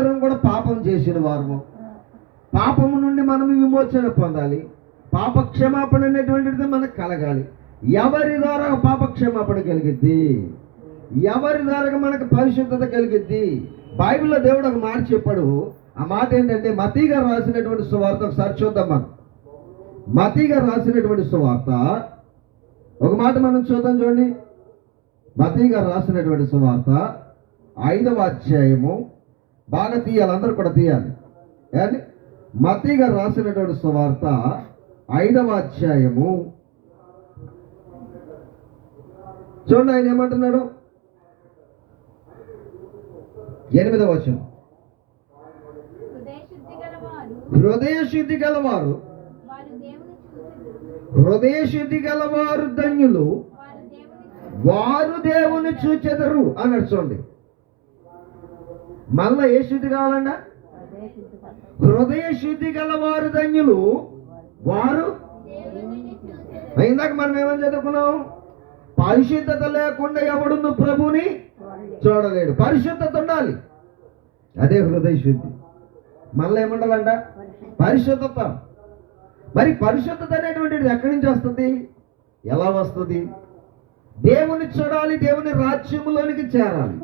కూడా పాపం చేసిన వారము, పాపము నుండి మనం విమోచన పొందాలి, పాప క్షమాపణ అనేటువంటిది మనకు కలగాలి. ఎవరి ద్వారా పాప క్షమాపణ కలిగిద్ది? ఎవరి ద్వారా మనకు పరిశుద్ధత కలిగిద్ది? బైబిల్లో దేవుడు ఒక మాట చెప్పాడు. ఆ మాట ఏంటంటే మత్తయి గారు రాసినటువంటి సువార్త ఒకసారి చూద్దాం. మనం మత్తయి గారు రాసినటువంటి సువార్త ఒక మాట మనం చూద్దాం. చూడండి, మత్తయి గారు రాసినటువంటి సువార్త 5వ అధ్యాయము. బాగా తీయాలి, అందరూ కూడా తీయాలి. కానీ మత్తయి గారు రాసినటువంటి సువార్త 5వ అధ్యాయము చూడండి. ఆయన ఏమంటున్నాడు? 8వ వచనం. హృదయ శుద్ధి గలవారు ధన్యులు, వారు దేవుని చూచెదరు అన్నాడు. చూడండి, మళ్ళా ఏ శుద్ధి కావాలన్నా? హృదయ శుద్ధి గలవారు ధన్యులు, వారు. ఇందాక మనం ఏమని చదువుకున్నాం? పరిశుద్ధత లేకుండా ఎవడును ప్రభుని చూడలేడు. పరిశుద్ధత ఉండాలి, అదే హృదయ శుద్ధి. మళ్ళీ ఏముండాలంట? పరిశుద్ధత. మరి పరిశుద్ధత అనేటువంటిది ఎక్కడి నుంచి వస్తుంది? ఎలా వస్తుంది? దేవుని చూడాలి, దేవుని రాజ్యంలోనికి చేరాలి.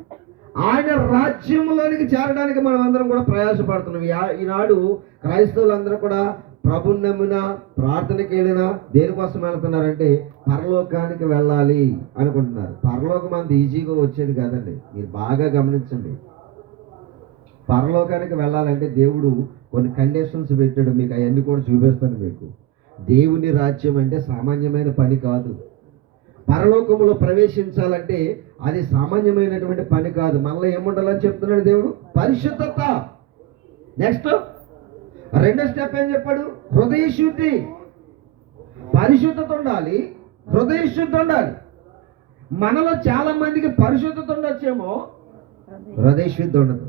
ఆయన రాజ్యంలోనికి చేరడానికి మనం అందరం కూడా ప్రయాసపడుతున్నాం. ఈనాడు క్రైస్తవులందరూ కూడా ప్రభుని నమ్మినా, ప్రార్థనకి వెళ్ళినా దేనికోసం వెళ్తున్నారంటే పరలోకానికి వెళ్ళాలి అనుకుంటున్నారు. పరలోకం అంత ఈజీగా వచ్చేది కాదండి. మీరు బాగా గమనించండి. పరలోకానికి వెళ్ళాలంటే దేవుడు కొన్ని కండిషన్స్ పెట్టాడు. మీకు అవన్నీ కూడా చూపిస్తాను మీకు. దేవుని రాజ్యం అంటే సామాన్యమైన పని కాదు. పరలోకములో ప్రవేశించాలంటే అది సామాన్యమైనటువంటి పని కాదు. మనలో ఏముండాలని చెప్తున్నాడు దేవుడు? పరిశుద్ధత. నెక్స్ట్ రెండో స్టెప్ ఏం చెప్పాడు? హృదయ శుద్ధి. పరిశుద్ధత ఉండాలి, హృదయ శుద్ధి ఉండాలి. మనలో చాలా మందికి పరిశుద్ధత ఉండొచ్చేమో, హృదయ శుద్ధి ఉండదు.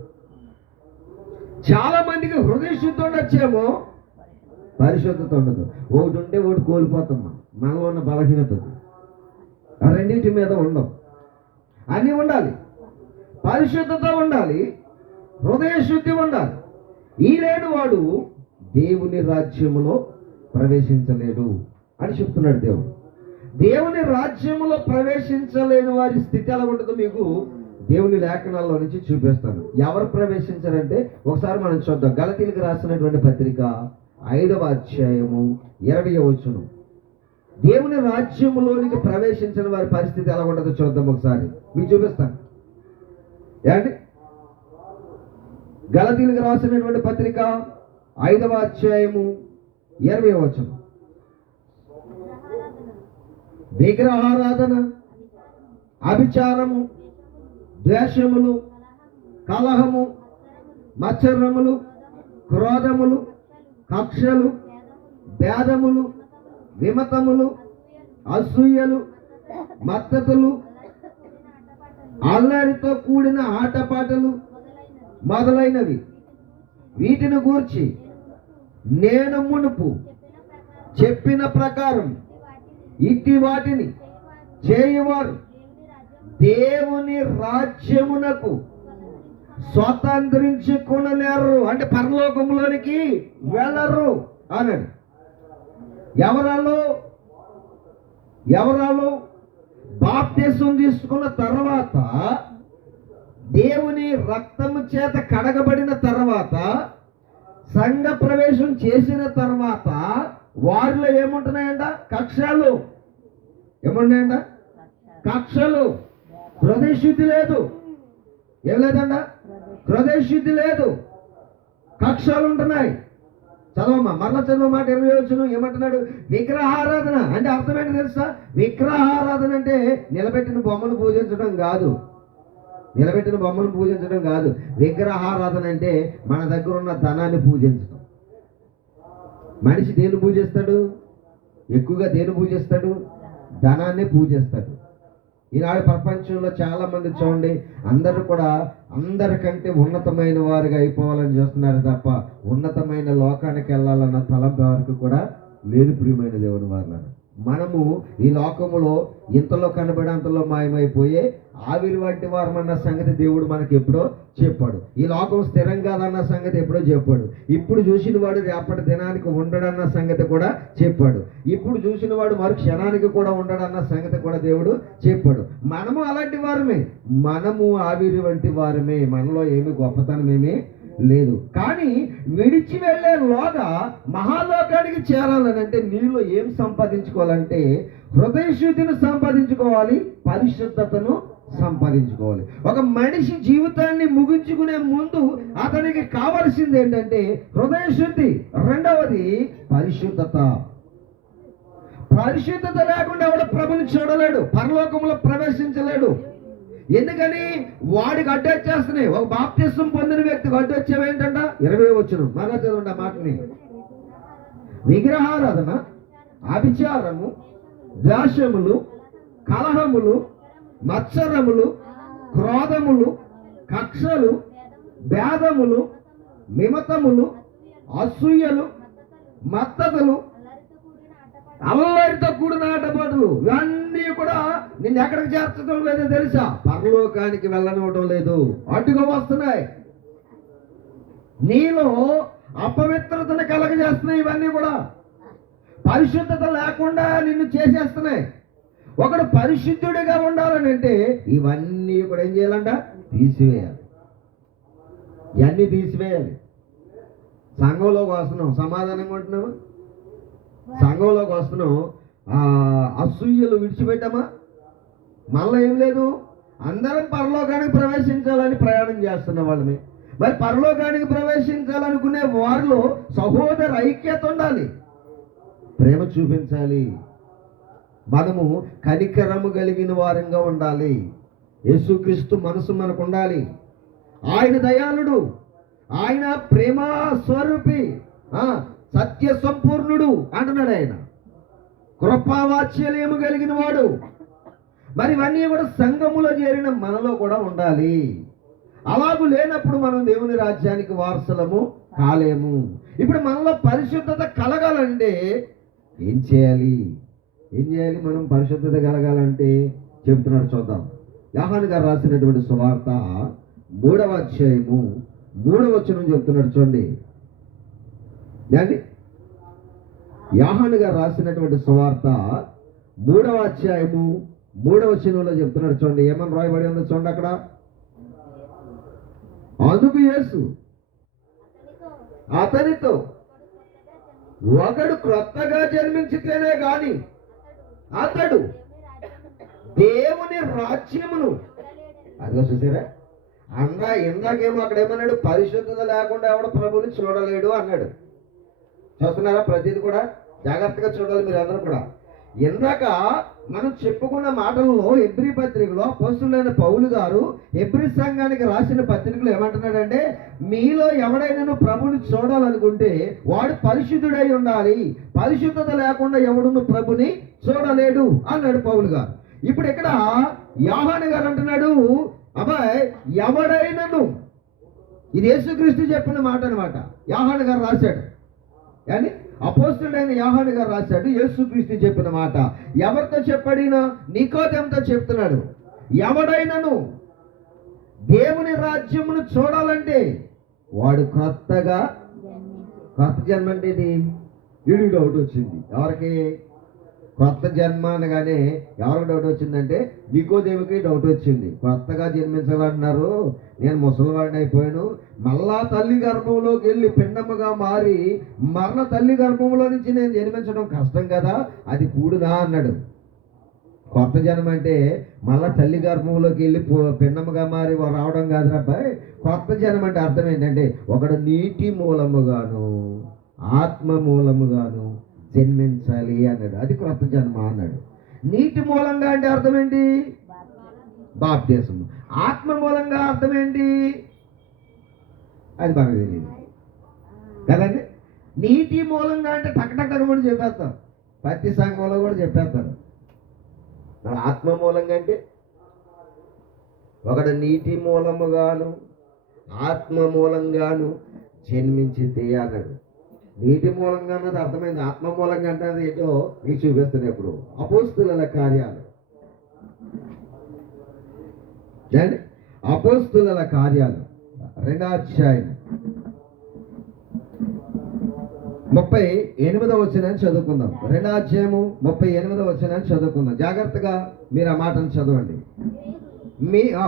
చాలా మందికి హృదయ శుద్ధి ఉండొచ్చేమో, పరిశుద్ధత ఉండదు. ఒకటి ఉంటే ఒకటి కోల్పోతాం. మనలో ఉన్న బలహీనత ఆ రెండింటి మీద ఉండవు. అన్నీ ఉండాలి. పరిశుద్ధత ఉండాలి, హృదయ శుద్ధి ఉండాలి. ఈ లేని వాడు దేవుని రాజ్యములో ప్రవేశించలేడు అని చెప్తున్నాడు దేవుడు. దేవుని రాజ్యములో ప్రవేశించలేని వారి స్థితి ఎలా ఉంటుందో మీకు దేవుని లేఖనాల్లో నుంచి చూపిస్తాను. ఎవరు ప్రవేశించారంటే ఒకసారి మనం చూద్దాం. గలతీయులకు రాసినటువంటి పత్రిక 5వ అధ్యాయము 20వ వచనం. దేవుని రాజ్యములోనికి ప్రవేశించిన వారి పరిస్థితి ఎలా ఉంటుందో చూద్దాం. ఒకసారి మీకు చూపిస్తాను. ఏంటి? గలతీయులకు రాసినటువంటి పత్రిక 5వ అధ్యాయము 20వ వచనం. విగ్రహారాధన, అభిచారము, ద్వేషములు, కలహము, మత్సరములు, క్రోధములు, కక్షలు, భేదములు, విమతములు, అసూయలు, మత్తతులు, అల్లరితో కూడిన ఆటపాటలు మొదలైనవి, వీటిని గూర్చి నేను మునుపు చెప్పిన ప్రకారం ఇట్టి వాటిని చేయువారు దేవుని రాజ్యమునకు స్వతంత్రించుకొనలేరు. అంటే పరలోకములోనికి వెళ్ళరు అన్నాడు. ఎవరాలో బాప్తిసం తీసుకున్న తర్వాత, దేవుని రక్తము చేత కడగబడిన తర్వాత, సంఘ ప్రవేశం చేసిన తర్వాత వారిలో ఏముంటున్నాయంట? కక్షలు. ఏమున్నాయంట? కక్షలు. హృదయ శుద్ధి లేదు. ఏం లేదంట? హృదయ శుద్ధి లేదు, కక్షలు ఉంటున్నాయి. చదవమ్మా, మరలా చదువు మాట 20వ వచనం. ఏమంటున్నాడు? విగ్రహారాధన అంటే అర్థం ఏంటి తెలుసా? విగ్రహారాధన అంటే నిలబెట్టిన బొమ్మను పూజించడం కాదు. నిలబెట్టిన బొమ్మను పూజించడం కాదు. విగ్రహారాధన అంటే మన దగ్గర ఉన్న ధనాన్ని పూజించడం. మనిషి దేన్ని పూజిస్తాడు? ఎక్కువగా దేన్ని పూజిస్తాడు? ధనాన్ని పూజిస్తాడు. ఈనాడు ప్రపంచంలో చాలా మంది చూడండి, అందరూ కూడా అందరికంటే ఉన్నతమైన వారుగా అయిపోవాలని చూస్తున్నారు తప్ప ఉన్నతమైన లోకానికి వెళ్ళాలన్న తలంపు వరకు కూడా లేదు. ప్రియమైన దేవుని వారులారా, మనము ఈ లోకములో ఇంతలో కనబడి అంతలో మాయమైపోయే ఆవిరి వంటి వారమన్న సంగతి దేవుడు మనకి ఎప్పుడో చెప్పాడు. ఈ లోకం స్థిరం కాదన్న సంగతి ఎప్పుడో చెప్పాడు. ఇప్పుడు చూసిన వాడు రేపటి దినానికి ఉండడన్న సంగతి కూడా చెప్పాడు. ఇప్పుడు చూసిన వాడు మరు క్షణానికి కూడా ఉండడన్న సంగతి కూడా దేవుడు చెప్పాడు. మనము అలాంటి వారమే, మనము ఆవిరి వంటి వారమే, మనలో ఏమి గొప్పతనం ఏమీ లేదు. కానీ విడిచి వెళ్ళే లోగా మహాలోకానికి చేరాలనంటే నీలో ఏం సంపాదించుకోవాలంటే హృదయ శుద్ధిని సంపాదించుకోవాలి, పరిశుద్ధతను సంపాదించుకోవాలి. ఒక మనిషి జీవితాన్ని ముగించుకునే ముందు అతనికి కావలసింది ఏంటంటే హృదయ శుద్ధి, రెండవది పరిశుద్ధత. పరిశుద్ధత లేకుండా ఎవడ ప్రభుని చూడలేడు, పరలోకంలో ప్రవేశించలేడు. ఎందుకని? వాడికి అడ్డొచ్చేస్తున్నాయి. ఒక బాప్తిస్వం పొందిన వ్యక్తికి అడ్డొచ్చేవి ఏంటంట? 20 వచనం మరలా చదవండి ఆ మాటని. విగ్రహారాధన, అభిచారము, ద్వేషములు, కలహములు, మత్సరములు, క్రోధములు, కక్షలు, భేదములు, మిమతములు, అసూయలు, మత్తతలు, అల్లరితో కూడిన ఆటపాటలు, ఇవన్నీ కూడా నిన్ను ఎక్కడికి చేర్చడం లేదో తెలుసా? పరలోకానికి వెళ్ళనివ్వడం లేదు, అడ్డుగా వస్తున్నాయి. నీలో అపవిత్రతను కలగజేస్తున్నాయి. ఇవన్నీ కూడా పరిశుద్ధత లేకుండా నిన్ను చేసేస్తున్నాయి. ఒకడు పరిశుద్ధుడిగా ఉండాలని అంటే ఇవన్నీ కూడా ఏం చేయాలంట? తీసివేయాలి. ఇవన్నీ తీసివేయాలి. సంఘంలోకి వస్తున్నాం, సమాధానంగా ఉంటున్నామా? సంఘంలోకి వస్తున్నాం, అసూయలు విడిచిపెట్టామా? మళ్ళీ ఏం లేదు, అందరం పరలోకానికి ప్రవేశించాలని ప్రయాణం చేస్తున్న వాళ్ళమే. మరి పరలోకానికి ప్రవేశించాలనుకునే వారిలో సహోదర ఐక్యత ఉండాలి, ప్రేమ చూపించాలి, మనము కనికరము కలిగిన వారంగా ఉండాలి. యేసుక్రీస్తు మనసు మనకు ఉండాలి. ఆయన దయాళుడు, ఆయన ప్రేమ స్వరూపి, సత్య సంపూర్ణుడు అంటున్నాడు. ఆయన కృపావాత్సల్యము కలిగిన వాడు. మరి ఇవన్నీ కూడా సంఘములో చేరిన మనలో కూడా ఉండాలి. అలాగూ లేనప్పుడు మనం దేవుని రాజ్యానికి వారసులము కాలేము. ఇప్పుడు మనలో పరిశుద్ధత కలగాలంటే ఏం చేయాలి? మనం పరిశుద్ధత కలగాలంటే చెబుతున్నాడు, చూద్దాం. యోహాను గారు రాసినటువంటి సువార్త 3వ అధ్యాయము 3వ వచనం చెప్తున్నాడు, చూడండి. యోహాను గారు రాసినటువంటి సువార్త 3వ అధ్యాయము 3వ వచనంలో చెప్తున్నాడు, చూడండి. ఏమని రాయబడి ఉందో చూడండి అక్కడ. అందుకు యేసు అతనితో, ఒకడు క్రొత్తగా జన్మించితేనే గాని అతడు దేవుని రాజ్యమును, అదిగో చూసారా, ఇందాకేమో అక్కడ ఏమన్నాడు? పరిశుద్ధత లేకుండా ఎవడ ప్రభుని చూడలేడు అన్నాడు. చూస్తున్నారా? ప్రతిది కూడా జాగ్రత్తగా చూడాలి మీరు అందరూ కూడా. ఇందాక మనం చెప్పుకున్న మాటల్లో హెబ్రీ పత్రికలో అపోస్తలుడైన పౌలు గారు హెబ్రీ సంఘానికి రాసిన పత్రికలో ఏమంటున్నాడంటే, మీలో ఎవడైనా ప్రభుని చూడాలనుకుంటే వాడు పరిశుద్ధుడై ఉండాలి, పరిశుద్ధత లేకుండా ఎవడును ప్రభుని చూడలేడు అన్నాడు పౌలు గారు. ఇప్పుడు ఇక్కడ యోహాను గారు అంటున్నాడు, అబ్బాయి ఎవడైనను, ఇది యేసుక్రీస్తు చెప్పిన మాట అనమాట. యోహాను గారు రాశాడు, కానీ అపోస్తలుడైన యోహాను గారు రాశాడు, యేసుక్రీస్తు చెప్పిన మాట. ఎవరితో చెప్పడినా? నికోదేముతో చెప్తున్నాడు. ఎవడైనను దేవుని రాజ్యమును చూడాలంటే వాడు కొత్త జన్మ అంటే ఇది వీడికి డౌట్ వచ్చింది. ఎవరికి? కొత్త జన్మ అనగానే ఎవరికి డౌట్ వచ్చిందంటే నికోదేముకి డౌట్ వచ్చింది. కొత్తగా జన్మించాలంటున్నారు, నేను ముసలివాడిని అయిపోయాను, మళ్ళా తల్లి గర్భంలోకి వెళ్ళి పిండముగా మారి మరణ తల్లి గర్భంలో నుంచి నేను జన్మించడం కష్టం కదా, అది కూడుదా అన్నాడు. కొత్త జన్మ అంటే మళ్ళా తల్లి గర్భంలోకి వెళ్ళి పిండముగా మారి రావడం కాదు అబ్బాయి. కొత్త జన్మ అంటే అర్థం ఏంటంటే ఒకడు నీటి మూలముగాను ఆత్మ మూలముగాను జన్మించాలి అన్నాడు. అది క్రొత్త జన్మ అన్నాడు. నీటి మూలంగా అంటే అర్థం ఏంటి? బాప్తిసం. ఆత్మ మూలంగా అర్థం ఏంటి? అది మనకు తెలియదు కదండి. నీటి మూలంగా అంటే టకటకమని చెప్పేస్తాం, ప్రతి సంఘంలో కూడా చెప్పేస్తారు. మరి ఆత్మ మూలంగా అంటే ఒకడు నీటి మూలముగాను ఆత్మ మూలంగాను జన్మించితే అన్నాడు. నీటి మూలంగా అన్నది అర్థమైంది, ఆత్మ మూలంగా అంటే అది ఏంటో మీకు చూపిస్తాను. ఇప్పుడు అపోస్తుల కార్యాలు చూడండి. అపోస్తుల కార్యాలు 2వ అధ్యాయం 38వ వచనాన్ని చదువుకుందాం. 2వ అధ్యాయము 38వ వచనాన్ని చదువుకుందాం. జాగ్రత్తగా మీరు ఆ మాటను చదవండి.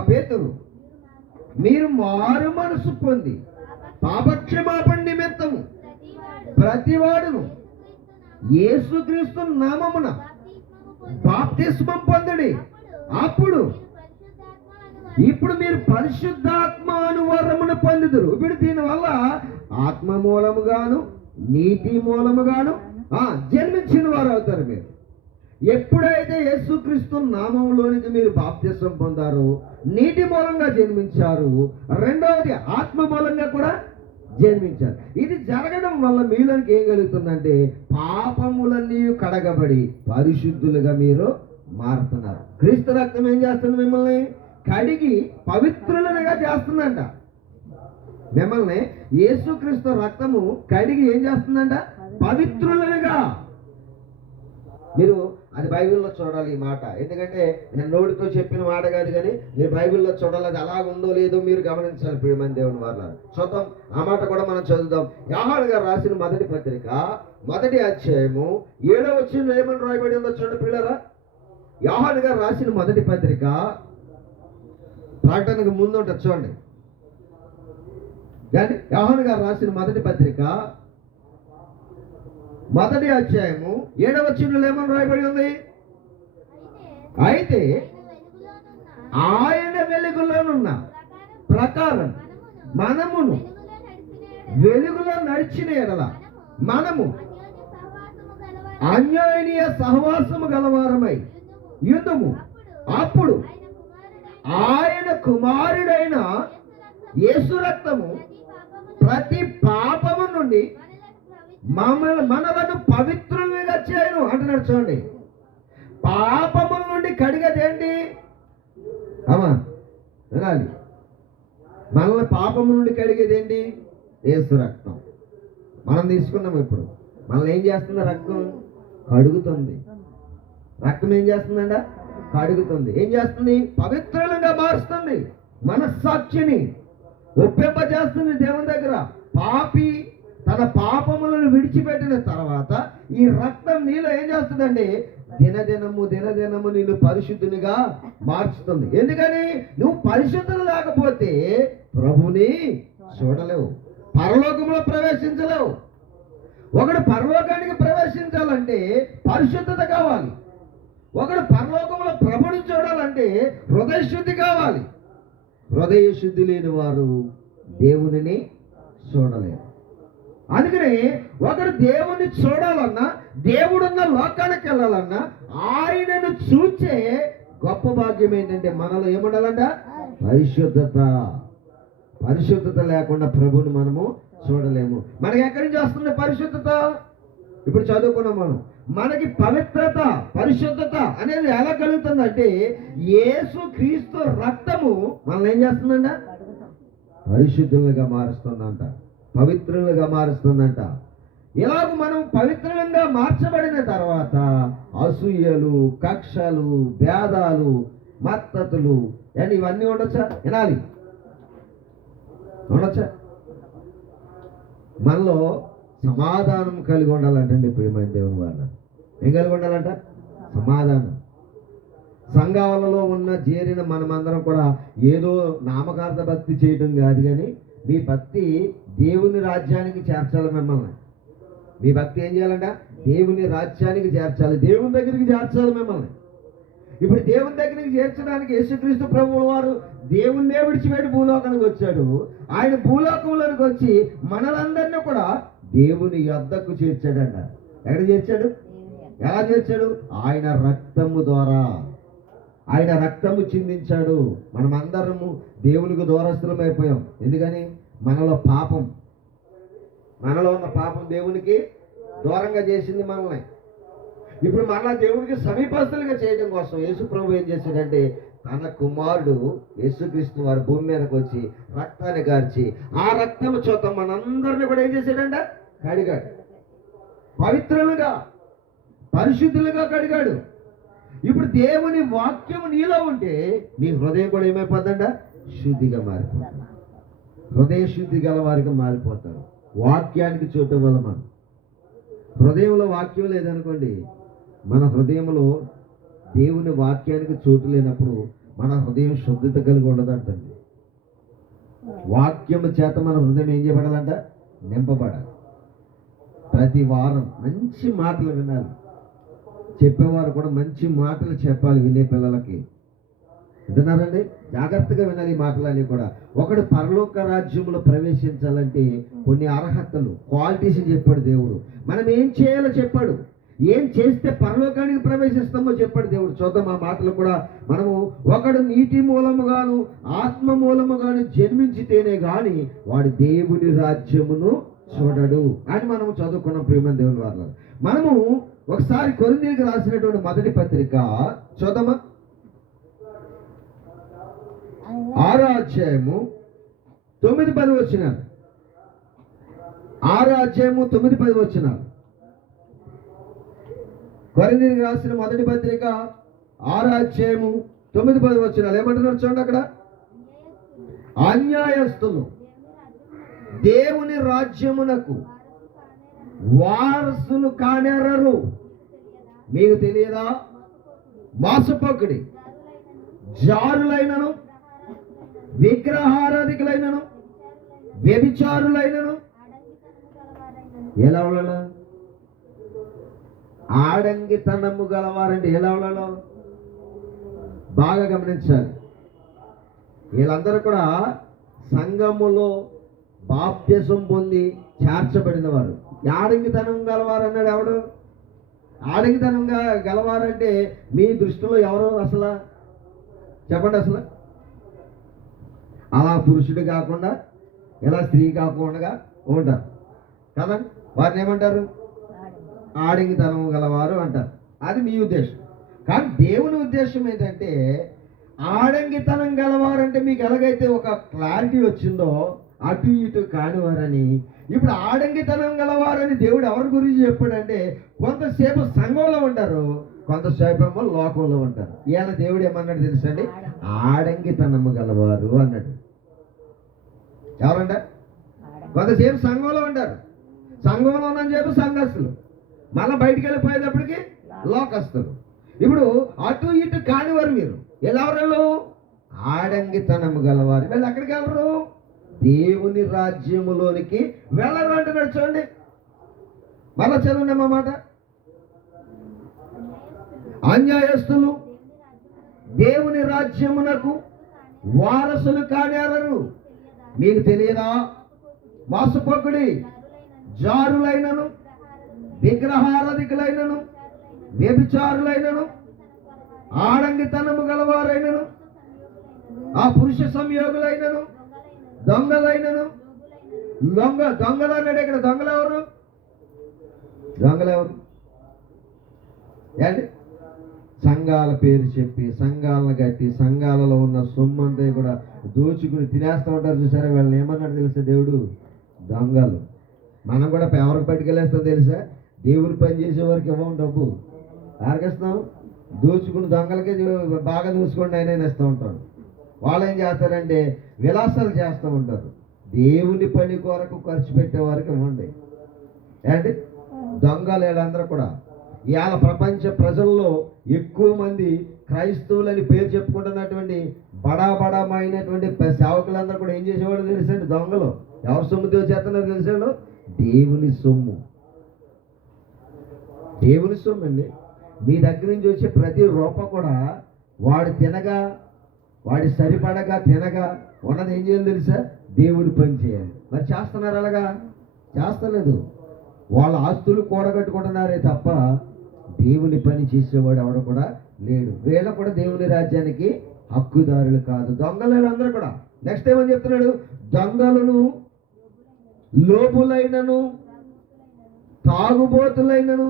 పేతురు, మీరు మారు మనసు పొంది పాపక్షమాపణ నిమిత్తము ప్రతివాడును యేసుక్రీస్తు నామమున బాప్తిస్మం పొందుడి. అప్పుడు ఇప్పుడు మీరు పరిశుద్ధాత్మ అనువరమును పొందుదురు. ఇప్పుడు దీనివల్ల ఆత్మ మూలముగాను నీటి మూలముగాను జన్మించిన వారు అవుతారు. మీరు ఎప్పుడైతే యేసుక్రీస్తు నామంలోనికి మీరు బాప్తిస్మం పొందారో నీటి మూలంగా జన్మించారు, రెండవది ఆత్మ మూలంగా కూడా జన్మించారు. ఇది జరగడం వల్ల మీలోనికి ఏం కలుగుతుందంటే పాపములన్నీ కడగబడి పరిశుద్ధులుగా మీరు మారుతున్నారు. క్రీస్తు రక్తం ఏం చేస్తుంది? మిమ్మల్ని కడిగి పవిత్రులుగా చేస్తుందంట. మిమ్మల్ని యేసుక్రీస్తు రక్తము కడిగి ఏం చేస్తుందంట? పవిత్రులుగా. మీరు అది బైబిల్లో చూడాలి ఈ మాట. ఎందుకంటే నేను నోటితో చెప్పిన మాట కాదు, కానీ మీరు బైబిల్లో చూడాలి. అది అలాగ ఉందో లేదో మీరు గమనించాలి. ప్రియమైన దేవుని వారు చూద్దాం, ఆ మాట కూడా మనం చదువుదాం. యోహాను గారు రాసిన మొదటి పత్రిక 1వ అధ్యాయము 7వ వచనంలో ఏమని రాయబడి ఉందో చూడండి పిల్లరా. యోహాను గారు రాసిన మొదటి పత్రిక ప్రకటనకు ముందు ఉంటుంది చూడండి. యోహాను గారు రాసిన మొదటి పత్రిక 1వ అధ్యాయము 7వ వచనంలో ఏమని రాయబడి ఉంది? అయితే ఆయన వెలుగులోనున్న ప్రకారం మనమును వెలుగులో నడిచిన ఎడల మనము అన్యోన్య సహవాసము గలవారమై యుద్ధము. అప్పుడు ఆయన కుమారుడైన యేసు రక్తము ప్రతి పాపము నుండి మనలను పవిత్రులుగా చేయను అంటున్నాడు. చూడండి, పాపముల నుండి కడిగేదేంటి? అమ్మా వినాలి. మనల్ని పాపము నుండి కడిగేదేంటి? యేసు రక్తం. మనం తీసుకున్నాం. ఇప్పుడు మనల్ని ఏం చేస్తుంది? రక్తం కడుగుతుంది. రక్తం ఏం చేస్తుందంట? కడుగుతుంది. ఏం చేస్తుంది? పవిత్రులుగా మారుస్తుంది. మనస్సాక్షిని ఒప్పింపజేస్తుంది దేవుని దగ్గర. పాపి తన పాపములను విడిచిపెట్టిన తర్వాత ఈ రక్తం నీలో ఏం చేస్తుందండి? దినదినము నిన్ను పరిశుద్ధునిగా మార్చుతుంది. ఎందుకని? నువ్వు పరిశుద్ధులు లేకపోతే ప్రభుని చూడలేవు, పరలోకంలో ప్రవేశించలేవు. ఒకడు పరలోకానికి ప్రవేశించాలంటే పరిశుద్ధత కావాలి. ఒకడు పరలోకంలో ప్రభుని చూడాలంటే హృదయ శుద్ధి కావాలి. హృదయ శుద్ధి లేని వారు దేవునిని చూడలేరు. అందుకని ఒకరు దేవుని చూడాలన్నా, దేవుడున్న లోకానికి వెళ్ళాలన్నా ఆయనను చూచే గొప్ప భాగ్యం ఏంటంటే మనలో ఏముండాలంట? పరిశుద్ధత. పరిశుద్ధత లేకుండా ప్రభుని మనము చూడలేము. మనకి ఎక్కడి నుంచి వస్తుంది పరిశుద్ధత? ఇప్పుడు చదువుకున్నాం మనం. మనకి పవిత్రత, పరిశుద్ధత అనేది ఎలా కలుగుతుందంటే యేసు క్రీస్తు రక్తము మనల్ని ఏం చేస్తుందంట? పరిశుద్ధులుగా మారుస్తుందంట, పవిత్రులుగా మారుస్తుందంట. ఇలాగ మనం పవిత్రంగా మార్చబడిన తర్వాత అసూయలు, కక్షలు, భేదాలు, మత్తతులు అని ఇవన్నీ ఉండొచ్చా? వినాలి, ఉండొచ్చా? మనలో సమాధానం కలిగి ఉండాలంటండి ప్రియమైన దేవుని వాళ్ళ. ఏం కలిగి ఉండాలంట? సమాధానం. సంఘాలలో ఉన్న చేరిన మనమందరం కూడా ఏదో నామకార్థ భక్తి చేయటం కాదు, కానీ మీ భక్తి దేవుని రాజ్యానికి చేర్చాలి. మిమ్మల్ని మీ భక్తి ఏం చేయాలంట? దేవుని రాజ్యానికి చేర్చాలి, దేవుని దగ్గరికి చేర్చాలి మిమ్మల్ని. ఇప్పుడు దేవుని దగ్గరికి చేర్చడానికి యేసుక్రీస్తు ప్రభువుల వారు దేవుణ్ణే విడిచిపెట్టి భూలోకానికి వచ్చాడు. ఆయన భూలోకంలోనికి వచ్చి మనలందరినీ కూడా దేవుని యొద్దకు చేర్చాడంట. ఎక్కడ చేర్చాడు? ఎలా చేర్చాడు? ఆయన రక్తము ద్వారా. ఆయన రక్తము చిందించాడు. మనమందరము దేవునికి దూరస్తులం అయిపోయాం. ఎందుకని? మనలో పాపం, మనలో ఉన్న పాపం దేవునికి దూరంగా చేసింది మనల్ని. ఇప్పుడు మరలా దేవునికి సమీపస్తులుగా చేయడం కోసం యేసు ప్రభు ఏం చేశాడంటే తన కుమారుడు యేసుక్రీస్తు వారి భూమి మీదకి వచ్చి రక్తాన్ని గార్చి ఆ రక్తము చేత మనందరినీ కూడా ఏం చేశాడంట? కడిగాడు, పవిత్రులుగా పరిశుద్ధులుగా కడిగాడు. ఇప్పుడు దేవుని వాక్యం నీలో ఉంటే నీ హృదయం కూడా ఏమైపోతుందంట? శుద్ధిగా మారిపోతుంది. హృదయ శుద్ధి గల వారికి మారిపోతారు. వాక్యానికి చోటు వల్ల మనం హృదయంలో వాక్యం లేదనుకోండి, మన హృదయంలో దేవుని వాక్యానికి చోటు లేనప్పుడు మన హృదయం శుద్ధత కలిగి ఉండదంటండి. వాక్యము చేత మన హృదయం ఏం చేయబడాలంట? నింపబడాలి. ప్రతి వారం మంచి మాటలు వినాలి. చెప్పేవారు కూడా మంచి మాటలు చెప్పాలి వినే పిల్లలకి. వింటున్నారండి? జాగ్రత్తగా వినాలి ఈ మాటలన్నీ కూడా. ఒకడు పరలోక రాజ్యంలో ప్రవేశించాలంటే కొన్ని అర్హతలు, క్వాలిటీస్ చెప్పాడు దేవుడు. మనం ఏం చేయాలో చెప్పాడు. ఏం చేస్తే పరలోకానికి ప్రవేశిస్తామో చెప్పాడు దేవుడు. చూద్దాం ఆ మాటలు కూడా. మనము ఒకడు నీటి మూలముగాను ఆత్మ మూలముగాను జన్మించితేనే గాని వాడు దేవుని రాజ్యమును చూడడు అని మనము చదువుకున్నాం. ప్రియమైన దేవుని వారు, మనము ఒకసారి కొరింథీయులకు రాసినటువంటి మొదటి పత్రిక చూద్దామా? 6వ అధ్యాయము 9-10 వచనాలు. 6వ అధ్యాయము 9-10 వచనాలు. కొరింథీయులకు రాసిన మొదటి పత్రిక 6వ అధ్యాయము 9-10 వచనాలు ఏమంటున్నారు చూడండి. అక్కడ అన్యాయస్తులు దేవుని రాజ్యమునకు వారసులు కానేరరు. మీకు తెలియదా? మోసపోకుడి, జారులైనను, విగ్రహారాధికులైనను, వ్యభిచారులైనను ఎలా ఉండాలో? ఆడంగితనము గలవారంటే ఎలా ఉండాలో బాగా గమనించాలి. వీళ్ళందరూ కూడా సంఘములో బాప్తిసం పొంది చేర్చబడిన వారు. ఆడంగితనం గలవారు అన్నాడు ఎవడు? ఆడంగితనంగా గలవారంటే మీ దృష్టిలో ఎవరు అసలు చెప్పండి? అసలు అలా పురుషుడు కాకుండా ఇలా స్త్రీ కాకుండా ఉంటారు కదండి. వారిని ఏమంటారు? ఆడంగితనం గలవారు అంటారు. అది మీ ఉద్దేశం. కానీ దేవుని ఉద్దేశం ఏంటంటే ఆడంగితనం గలవారంటే మీకు ఎలాగైతే ఒక క్లారిటీ వచ్చిందో అటు ఇటు కానివారని, ఇప్పుడు ఆడంగితనం గలవారని దేవుడు ఎవరి గురించి చెప్పాడంటే కొంతసేపు సంఘంలో ఉంటారు, కొంతసేపు ఏమో లోకంలో ఉంటారు. ఈయన దేవుడు ఏమన్నాడు తెలుసండి? ఆడంగితనము గలవారు అన్నాడు. ఎవరంట? కొంతసేపు సంఘంలో ఉంటారు, సంఘంలో ఉన్నని చెప్పి సంఘస్థులు, మళ్ళీ బయటికి వెళ్ళిపోయేటప్పటికి లోకస్తులు. ఇప్పుడు అటు ఇటు కానివారు మీరు ఎవరు? ఆడంగితనము గలవారు. వీళ్ళు ఎక్కడికి వెళ్ళరు? దేవుని రాజ్యములోనికి వెళ్ళరు అంటున్నాడు. చూడండి, మళ్ళా చదవండి మా మాట. అన్యాయస్తులు దేవుని రాజ్యమునకు వారసులు కానేరరు. మీకు తెలియదా? మోసపోకుడి, జారులైనను, విగ్రహారాధికులైనను, వ్యభిచారులైనను, ఆడంగితనము గలవారైనను, ఆ పురుష సంయోగులైనను, దొంగలైనను. దొంగలు అన్నాడు ఇక్కడ. దొంగలు ఎవరు? ఏంటి? సంఘాల పేరు చెప్పి సంఘాలను కట్టి సంఘాలలో ఉన్న సొమ్మంతా కూడా దోచుకుని తినేస్తూ ఉంటారు. చూసారా? వీళ్ళని ఏమన్నాడు తెలుసా దేవుడు? దొంగలు. మనం కూడా ఎవరికి పట్టుకెళ్ళేస్తాం తెలుసా? దేవుని పని చేసే వారికి ఇవ్వం డబ్బు. ఆరగిస్తాం, దోచుకుని దొంగలకే బాగా దోచుకోండి ఆయన ఇస్తూ ఉంటాడు. వాళ్ళు ఏం చేస్తారంటే విలాసాలు చేస్తూ ఉంటారు. దేవుని పని కొరకు ఖర్చు పెట్టేవారికి ఇవ్వండి. ఏంటి? దొంగలు వీళ్ళందరూ కూడా. ఇవాళ ప్రపంచ ప్రజల్లో ఎక్కువ మంది క్రైస్తవులని పేరు చెప్పుకుంటున్నటువంటి బడామైనటువంటి సేవకులందరూ కూడా ఏం చేసేవాడు తెలుసండి? దొంగలు. ఎవరు సొమ్ము చేస్తున్నారు తెలిసాడు? దేవుని సొమ్ము. దేవుని సొమ్ము అండి. మీ దగ్గర నుంచి వచ్చే ప్రతి రూపాయి కూడా వాడు తినగా, వాడి సరిపడగా తినగా ఉన్నది ఏం చేయాలి తెలుసా? దేవుని పని చేయాలి. మరి చేస్తున్నారు అలాగా? చేస్తలేదు. వాళ్ళ ఆస్తులు కూడగట్టుకుంటున్నారే తప్ప దేవుని పని చేసేవాడు ఎవడ కూడా లేడు. వీళ్ళ కూడా దేవుని రాజ్యానికి హక్కుదారులు కాదు. దొంగలు అందరూ కూడా. నెక్స్ట్ ఏమని చెప్తున్నాడు? దొంగలను, లోబులైనను, తాగుబోతులైనను,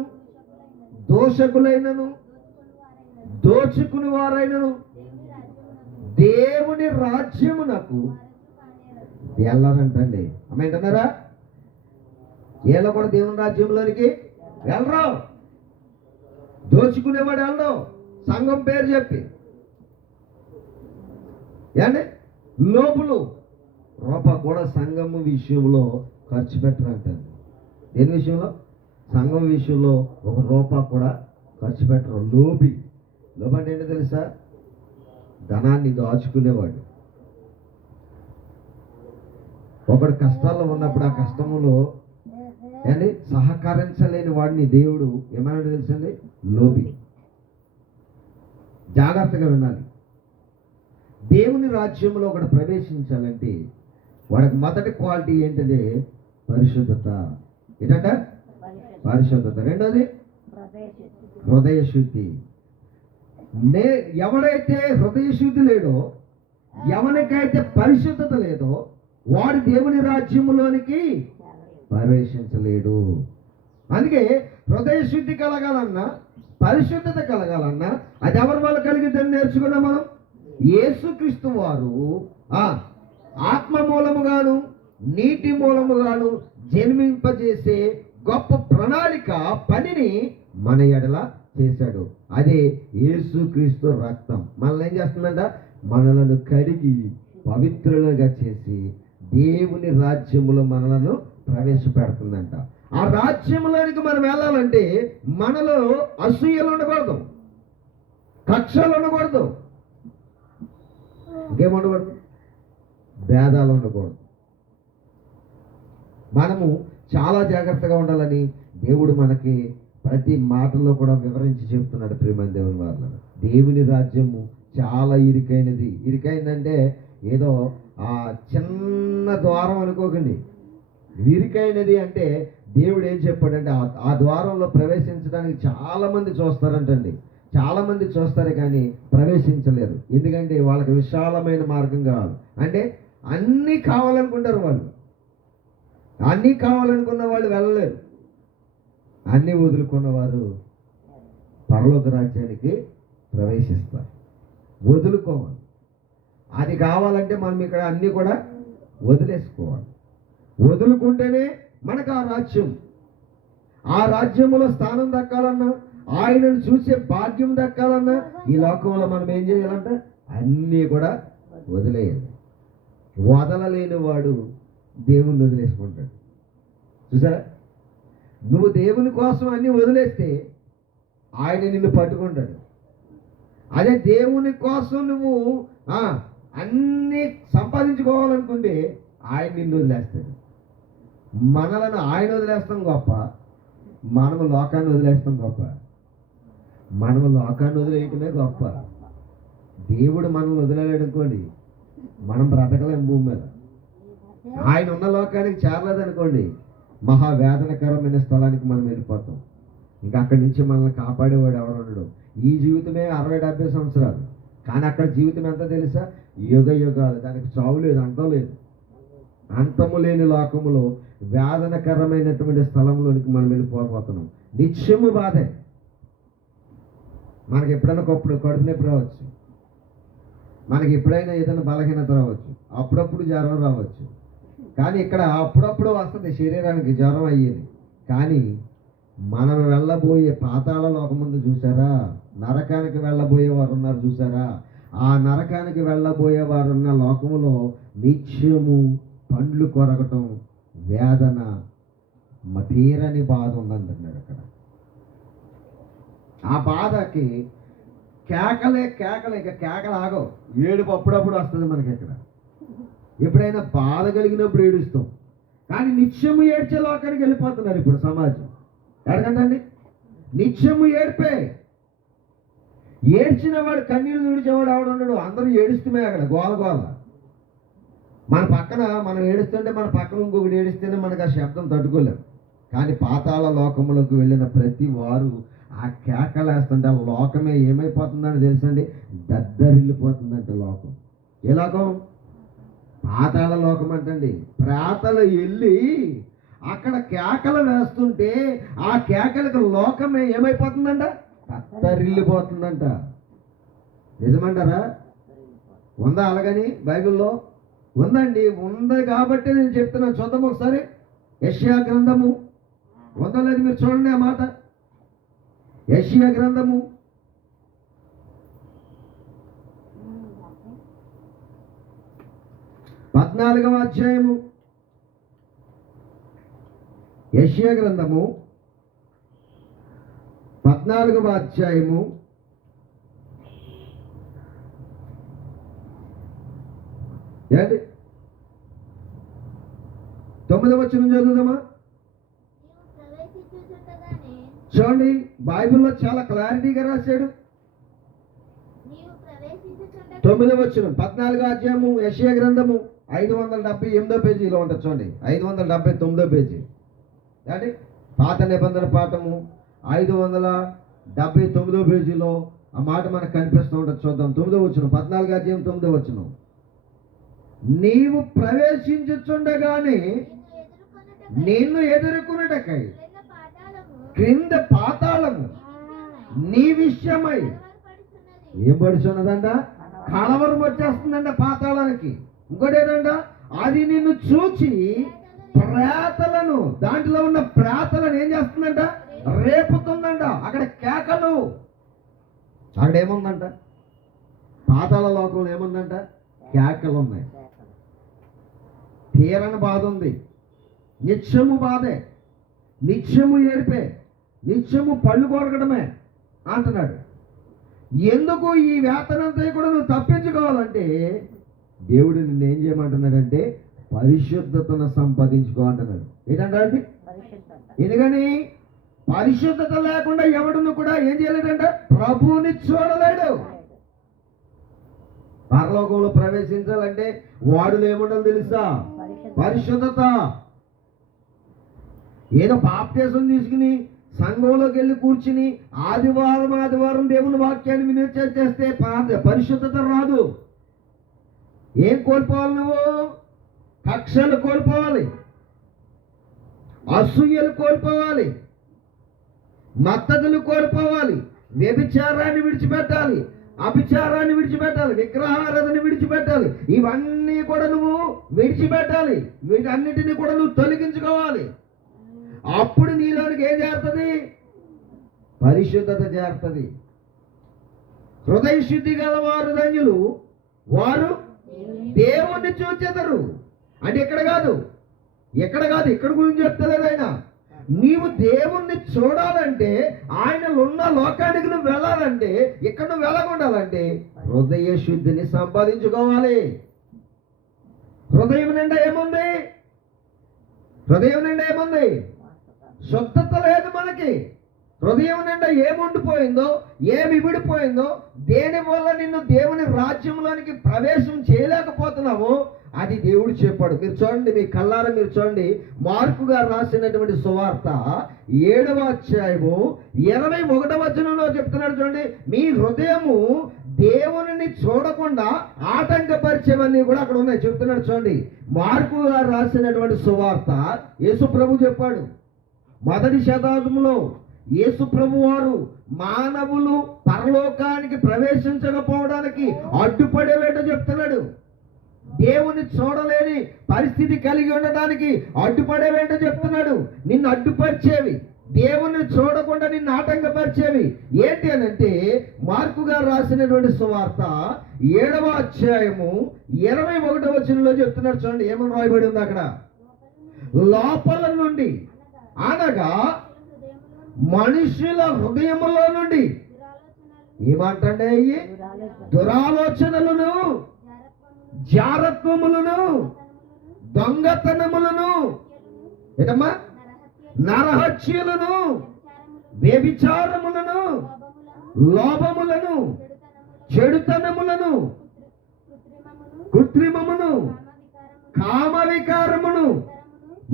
దోషకులైనను, దోచుకుని వారైనను దేవుని రాజ్యమునకు వెళ్ళారంటండి. అమ్మ ఏంటన్నారా? వీళ్ళు కూడా దేవుని రాజ్యంలోనికి వెళ్ళరు. దోచుకునేవాడు వెళ్ళడు సంఘం పేరు చెప్పి. ఏండి లోపులు రూపాయి కూడా సంఘము విషయంలో ఖర్చు పెట్టరంటారు. దేని విషయంలో? సంఘం విషయంలో ఒక రూపాయి కూడా ఖర్చు పెట్టరు. లోబి అంటే ఏంటో తెలుసా? ధనాన్ని దాచుకునేవాడు. ఒకడు కష్టాల్లో ఉన్నప్పుడు ఆ కష్టములో ఏంటి సహకరించలేని వాడిని దేవుడు ఏమన్నాడు తెలుసండి? లోబి. జాగ్రత్తగా వినాలి. దేవుని రాజ్యంలో ఒకడు ప్రవేశించాలంటే వాడికి మొదటి క్వాలిటీ ఏంటంటే పరిశుద్ధత. ఏంటంట? పరిశుద్ధత. రెండోది హృదయ శుద్ధి. ఎవడైతే హృదయ శుద్ధి లేడో, ఎవరికైతే పరిశుద్ధత లేదో వాడు దేవుని రాజ్యంలోనికి ప్రవేశించలేడు. అందుకే హృదయ శుద్ధి కలగాలన్నా, పరిశుద్ధత కలగాలన్నా అది ఎవరి వల్ల కలిగిద్దని నేర్చుకున్నాం మనం. యేసుక్రీస్తు వారు ఆత్మ మూలముగాను నీటి మూలముగాను జన్మింపజేసే గొప్ప ప్రణాళిక పనిని మన ఎడల చేశాడు. అదే యేసుక్రీస్తు రక్తం మనల్ని ఏం చేస్తుందంట? మనలను కడిగి పవిత్రులుగా చేసి దేవుని రాజ్యములో మనలను ప్రవేశపెడుతుందంట. ఆ రాజ్యంలోనికి మనం వెళ్ళాలంటే మనలో అసూయలు ఉండకూడదు, కక్షలు ఉండకూడదు, ఇంకేముండకూడదు, భేదాలు ఉండకూడదు. మనము చాలా జాగ్రత్తగా ఉండాలని దేవుడు మనకి ప్రతి మాటలో కూడా వివరించి చెప్తున్నాడు. ప్రియమైన దేవుని వారు, దేవుని రాజ్యము చాలా ఇరుకైనది. ఇరుకైందంటే ఏదో ఆ చిన్న ద్వారం అనుకోకండి. ఇరుకైనది అంటే దేవుడు ఏం చెప్పాడంటే ఆ ద్వారంలో ప్రవేశించడానికి చాలా మంది చూస్తారంటండి. చాలా మంది చూస్తారు కానీ ప్రవేశించలేరు. ఎందుకంటే వాళ్ళకి విశాలమైన మార్గం కావాలి. అంటే అన్నీ కావాలనుకుంటారు వాళ్ళు. అన్నీ కావాలనుకున్న వాళ్ళు వెళ్ళలేరు. అన్నీ వదులుకున్నవారు పరలోక రాజ్యానికి ప్రవేశిస్తారు. వదులుకోవాలి. అది కావాలంటే మనం ఇక్కడ అన్నీ కూడా వదిలేసుకోవాలి. వదులుకుంటేనే మనకు ఆ రాజ్యం, ఆ రాజ్యంలో స్థానం దక్కాలన్నా, ఆయనను చూసే భాగ్యం దక్కాలన్నా ఈ లోకంలో మనం ఏం చేయాలంటే అన్నీ కూడా వదిలేయాలి. వదలలేని వాడు దేవుణ్ణి వదిలేసుకుంటాడు. చూసారా? నువ్వు దేవుని కోసం అన్నీ వదిలేస్తే ఆయన నిన్ను పట్టుకుంటాడు. అదే దేవుని కోసం నువ్వు అన్నీ సంపాదించుకోవాలనుకుంటే ఆయన నిన్ను వదిలేస్తాడు. మనలను ఆయన వదిలేస్తాం గొప్ప, మనము లోకాన్ని వదిలేస్తాం గొప్ప. మనము లోకాన్ని వదిలేయటమే గొప్ప. దేవుడు మనల్ని వదిలేడు అనుకోండి, మనం బ్రతకలేం భూమి మీద. ఆయన ఉన్న లోకానికి చేరలేదనుకోండి, మహావేదనకరమైన స్థలానికి మనం వెళ్ళిపోతాం. ఇంకా అక్కడి నుంచి మనల్ని కాపాడేవాడు ఎవరు ఉండడు. ఈ జీవితమే 60-70 సంవత్సరాలు, కానీ అక్కడ జీవితం ఎంత తెలుసా? యుగ యుగాలు. దానికి చావు లేదు, అంతం లేదు. అంతము లేని లోకములో వేదనకరమైనటువంటి స్థలంలోనికి మనం వెళ్ళిపోతున్నాం. నిత్యము బాధే. మనకి ఎప్పుడైనా కడుపు నొప్పి రావచ్చు, మనకి ఎప్పుడైనా ఏదైనా బలహీనత రావచ్చు, అప్పుడప్పుడు జ్వరం రావచ్చు. కానీ ఇక్కడ అప్పుడప్పుడు వస్తుంది శరీరానికి జ్వరం అయ్యేది. కానీ మనం వెళ్ళబోయే పాతాళ లోకముందు చూసారా? నరకానికి వెళ్ళబోయే వారు ఉన్నారు చూసారా? ఆ నరకానికి వెళ్ళబోయే వారున్న లోకములో నిత్యము పండ్లు కొరగటం, వేదన, తీరని బాధ ఉందన్నాడు అక్కడ. ఆ బాధకి కేకలే ఇక కేకలు ఆగవు. ఏడుపు అప్పుడప్పుడు వస్తుంది మనకి. ఇక్కడ ఎప్పుడైనా బాధ కలిగినప్పుడు ఏడుస్తాం, కానీ నిత్యము ఏడ్చే లోకానికి వెళ్ళిపోతున్నారు ఇప్పుడు సమాజం. ఎడగండి, నిత్యము ఏడ్పే. ఏడ్చిన వాడు కన్నీళ్ళు తుడిచేవాడు ఎవడు ఉండడు. అందరూ ఏడుస్తుమే అక్కడ గోల గోల. మన పక్కన మనం ఏడుస్తుంటే మన పక్కన ఇంకొకటి ఏడుస్తేనే మనకు ఆ శబ్దం తట్టుకోలేం. కానీ పాతాళ లోకములకు వెళ్ళిన ప్రతి వారు ఆ కేకలేస్తుంటే ఆ లోకమే ఏమైపోతుందని తెలుసండి? దద్దరిల్లిపోతుందంటే లోకం. ఏ లోకం? పాతాళ లోకం అంటండి. ప్రేతలు వెళ్ళి అక్కడ కేకలు వేస్తుంటే ఆ కేకలకు లోకమే ఏమైపోతుందంట? దద్దరిల్లిపోతుందంట. నిజమంటారా? ఉందా అలాగని బైబిల్లో? ఉందండి. ఉంది కాబట్టి నేను చెప్తున్నాను. చూద్దాం ఒకసారి. యెషయా గ్రంథము ఉందో లేదు మీరు చూడండి ఆ మాట. యెషయా గ్రంథము 14వ అధ్యాయము. యెషయా గ్రంథము 14వ అధ్యాయము 9వ వచనం చదువుదామా? చూడండి, బైబిల్లో చాలా క్లారిటీగా రాశాడు. 9వ వచనం 14వ అధ్యాయము యెషయా గ్రంథము 578వ పేజీలో ఉంటుంది. చూడండి, 579వ పేజీ. అంటే పాత నిబంధన పాఠము 579వ పేజీలో ఆ మాట మనకు కనిపిస్తూ ఉంటుంది. చూద్దాం. 9వ వచనం, 14వ అధ్యాయం 9వ వచనం. నీవు ప్రవేశించుచుండగానే నిన్ను ఎదుర్కొనుటకై క్రింద పాతాళము నీ విషయమై ఏం పడుచున్నదంట? కలవరం వచ్చేస్తుందంట పాతాళానికి. ఇంకోటి ఏంటంట? అది నిన్ను చూచి ప్రేతలను, దాంట్లో ఉన్న ప్రేతలను ఏం చేస్తుందంట? రేపుతుందంట. అక్కడ కేకలు. అక్కడ ఏముందంట? పాతాళ లోకంలో ఏముందంట? కేకలు ఉన్నాయి. తీరని బాధ ఉంది. నిత్యము బాధే, నిత్యము ఏడిపే, నిత్యము పళ్ళు కొరకడమే అంటున్నాడు. ఎందుకు ఈ వేతనంతా కూడా నువ్వు తప్పించుకోవాలంటే దేవుడు నిన్ను ఏం చేయమంటున్నాడంటే పరిశుద్ధతను సంపాదించుకో అంటున్నాడు. ఏంటంటే ఎందుకని పరిశుద్ధత లేకుండా ఎవడును కూడా ఏం చేయలేడంట? ప్రభువుని చూడలేడు. పరలోకంలో ప్రవేశించాలంటే వాడులో ఏముండాలి తెలుసా? పరిశుద్ధత. ఏదో బాప్తీసం తీసుకుని సంఘంలోకి వెళ్ళి కూర్చుని ఆదివారం దేవుని వాక్యాన్ని వినియోగం చేస్తే పరిశుద్ధత రాదు. ఏం కోల్పోవాలి? నువ్వు కక్షలు కోల్పోవాలి, అసూయలు కోల్పోవాలి, మత్తతులు కోల్పోవాలి, వ్యభిచారాన్ని విడిచిపెట్టాలి, అభిచారాన్ని విడిచిపెట్టాలి, విగ్రహారాధన విడిచిపెట్టాలి. ఇవన్నీ కూడా నువ్వు విడిచిపెట్టాలి. వీటన్నిటిని కూడా నువ్వు తొలగించుకోవాలి. అప్పుడు నీలోనికి ఏం చేరుతుంది? పరిశుద్ధత చేరుతుంది. హృదయ శుద్ధి గల వారు ధన్యులు, వారు దేవుణ్ణి చూచెదరు. అంటే ఇక్కడ కాదు, ఇక్కడ గురించి చెప్తలేదు ఆయన. నీవు దేవుణ్ణి చూడాలంటే, ఆయనలో ఉన్న లోకానికి నువ్వు వెళ్ళాలంటే, ఇక్కడ నువ్వు వెళ్ళకుండాలంటే హృదయ శుద్ధిని సంపాదించుకోవాలి. హృదయం నిండా ఏముంది? శుద్ధత లేదు మనకి. హృదయం నిండా ఏముండిపోయిందో, ఏమి విడిపోయిందో, దేని వల్ల నిన్ను దేవుని రాజ్యంలోనికి ప్రవేశం చేయలేకపోతున్నావో అది దేవుడు చెప్పాడు. మీరు చూడండి, మీ కళ్ళారా మీరు చూడండి. మార్కు గారు రాసినటువంటి సువార్త 7వ అధ్యాయము 21వ వచనంలో చెప్తున్నాడు. చూడండి, మీ హృదయము దేవుని చూడకుండా ఆటంకపరిచేవన్నీ కూడా అక్కడ ఉన్నాయి చెప్తున్నాడు. చూడండి, మార్కు గారు రాసినటువంటి సువార్త యేసు ప్రభు చెప్పాడు. 1వ శతాబ్దంలో యేసు ప్రభు వారు మానవులు పరలోకానికి ప్రవేశించకపోవడానికి అడ్డుపడేవేటో చెప్తున్నాడు. దేవుని చూడలేని పరిస్థితి కలిగి ఉండడానికి అడ్డుపడేవేంటో చెప్తున్నాడు. నిన్ను అడ్డుపరిచేవి, దేవుని చూడకుండా నిన్ను ఆటంకపరిచేవి ఏంటి అని అంటే, మార్కు గారు రాసినటువంటి సువార్త 7వ అధ్యాయము 21వ వచనంలో చెప్తున్నాడు. చూడండి ఏమని రాయబడి ఉంది అక్కడ. లోపల నుండి అనగా మనుషుల హృదయములో నుండి ఏమంటే దురాలోచనలను, జారత్వములను, దొంగతనములను, ఏటమ్మా నరహత్యలను, వ్యభిచారములను, లోభములను, చెడుతనములను, కృత్రిమమును, కామ వికారమును,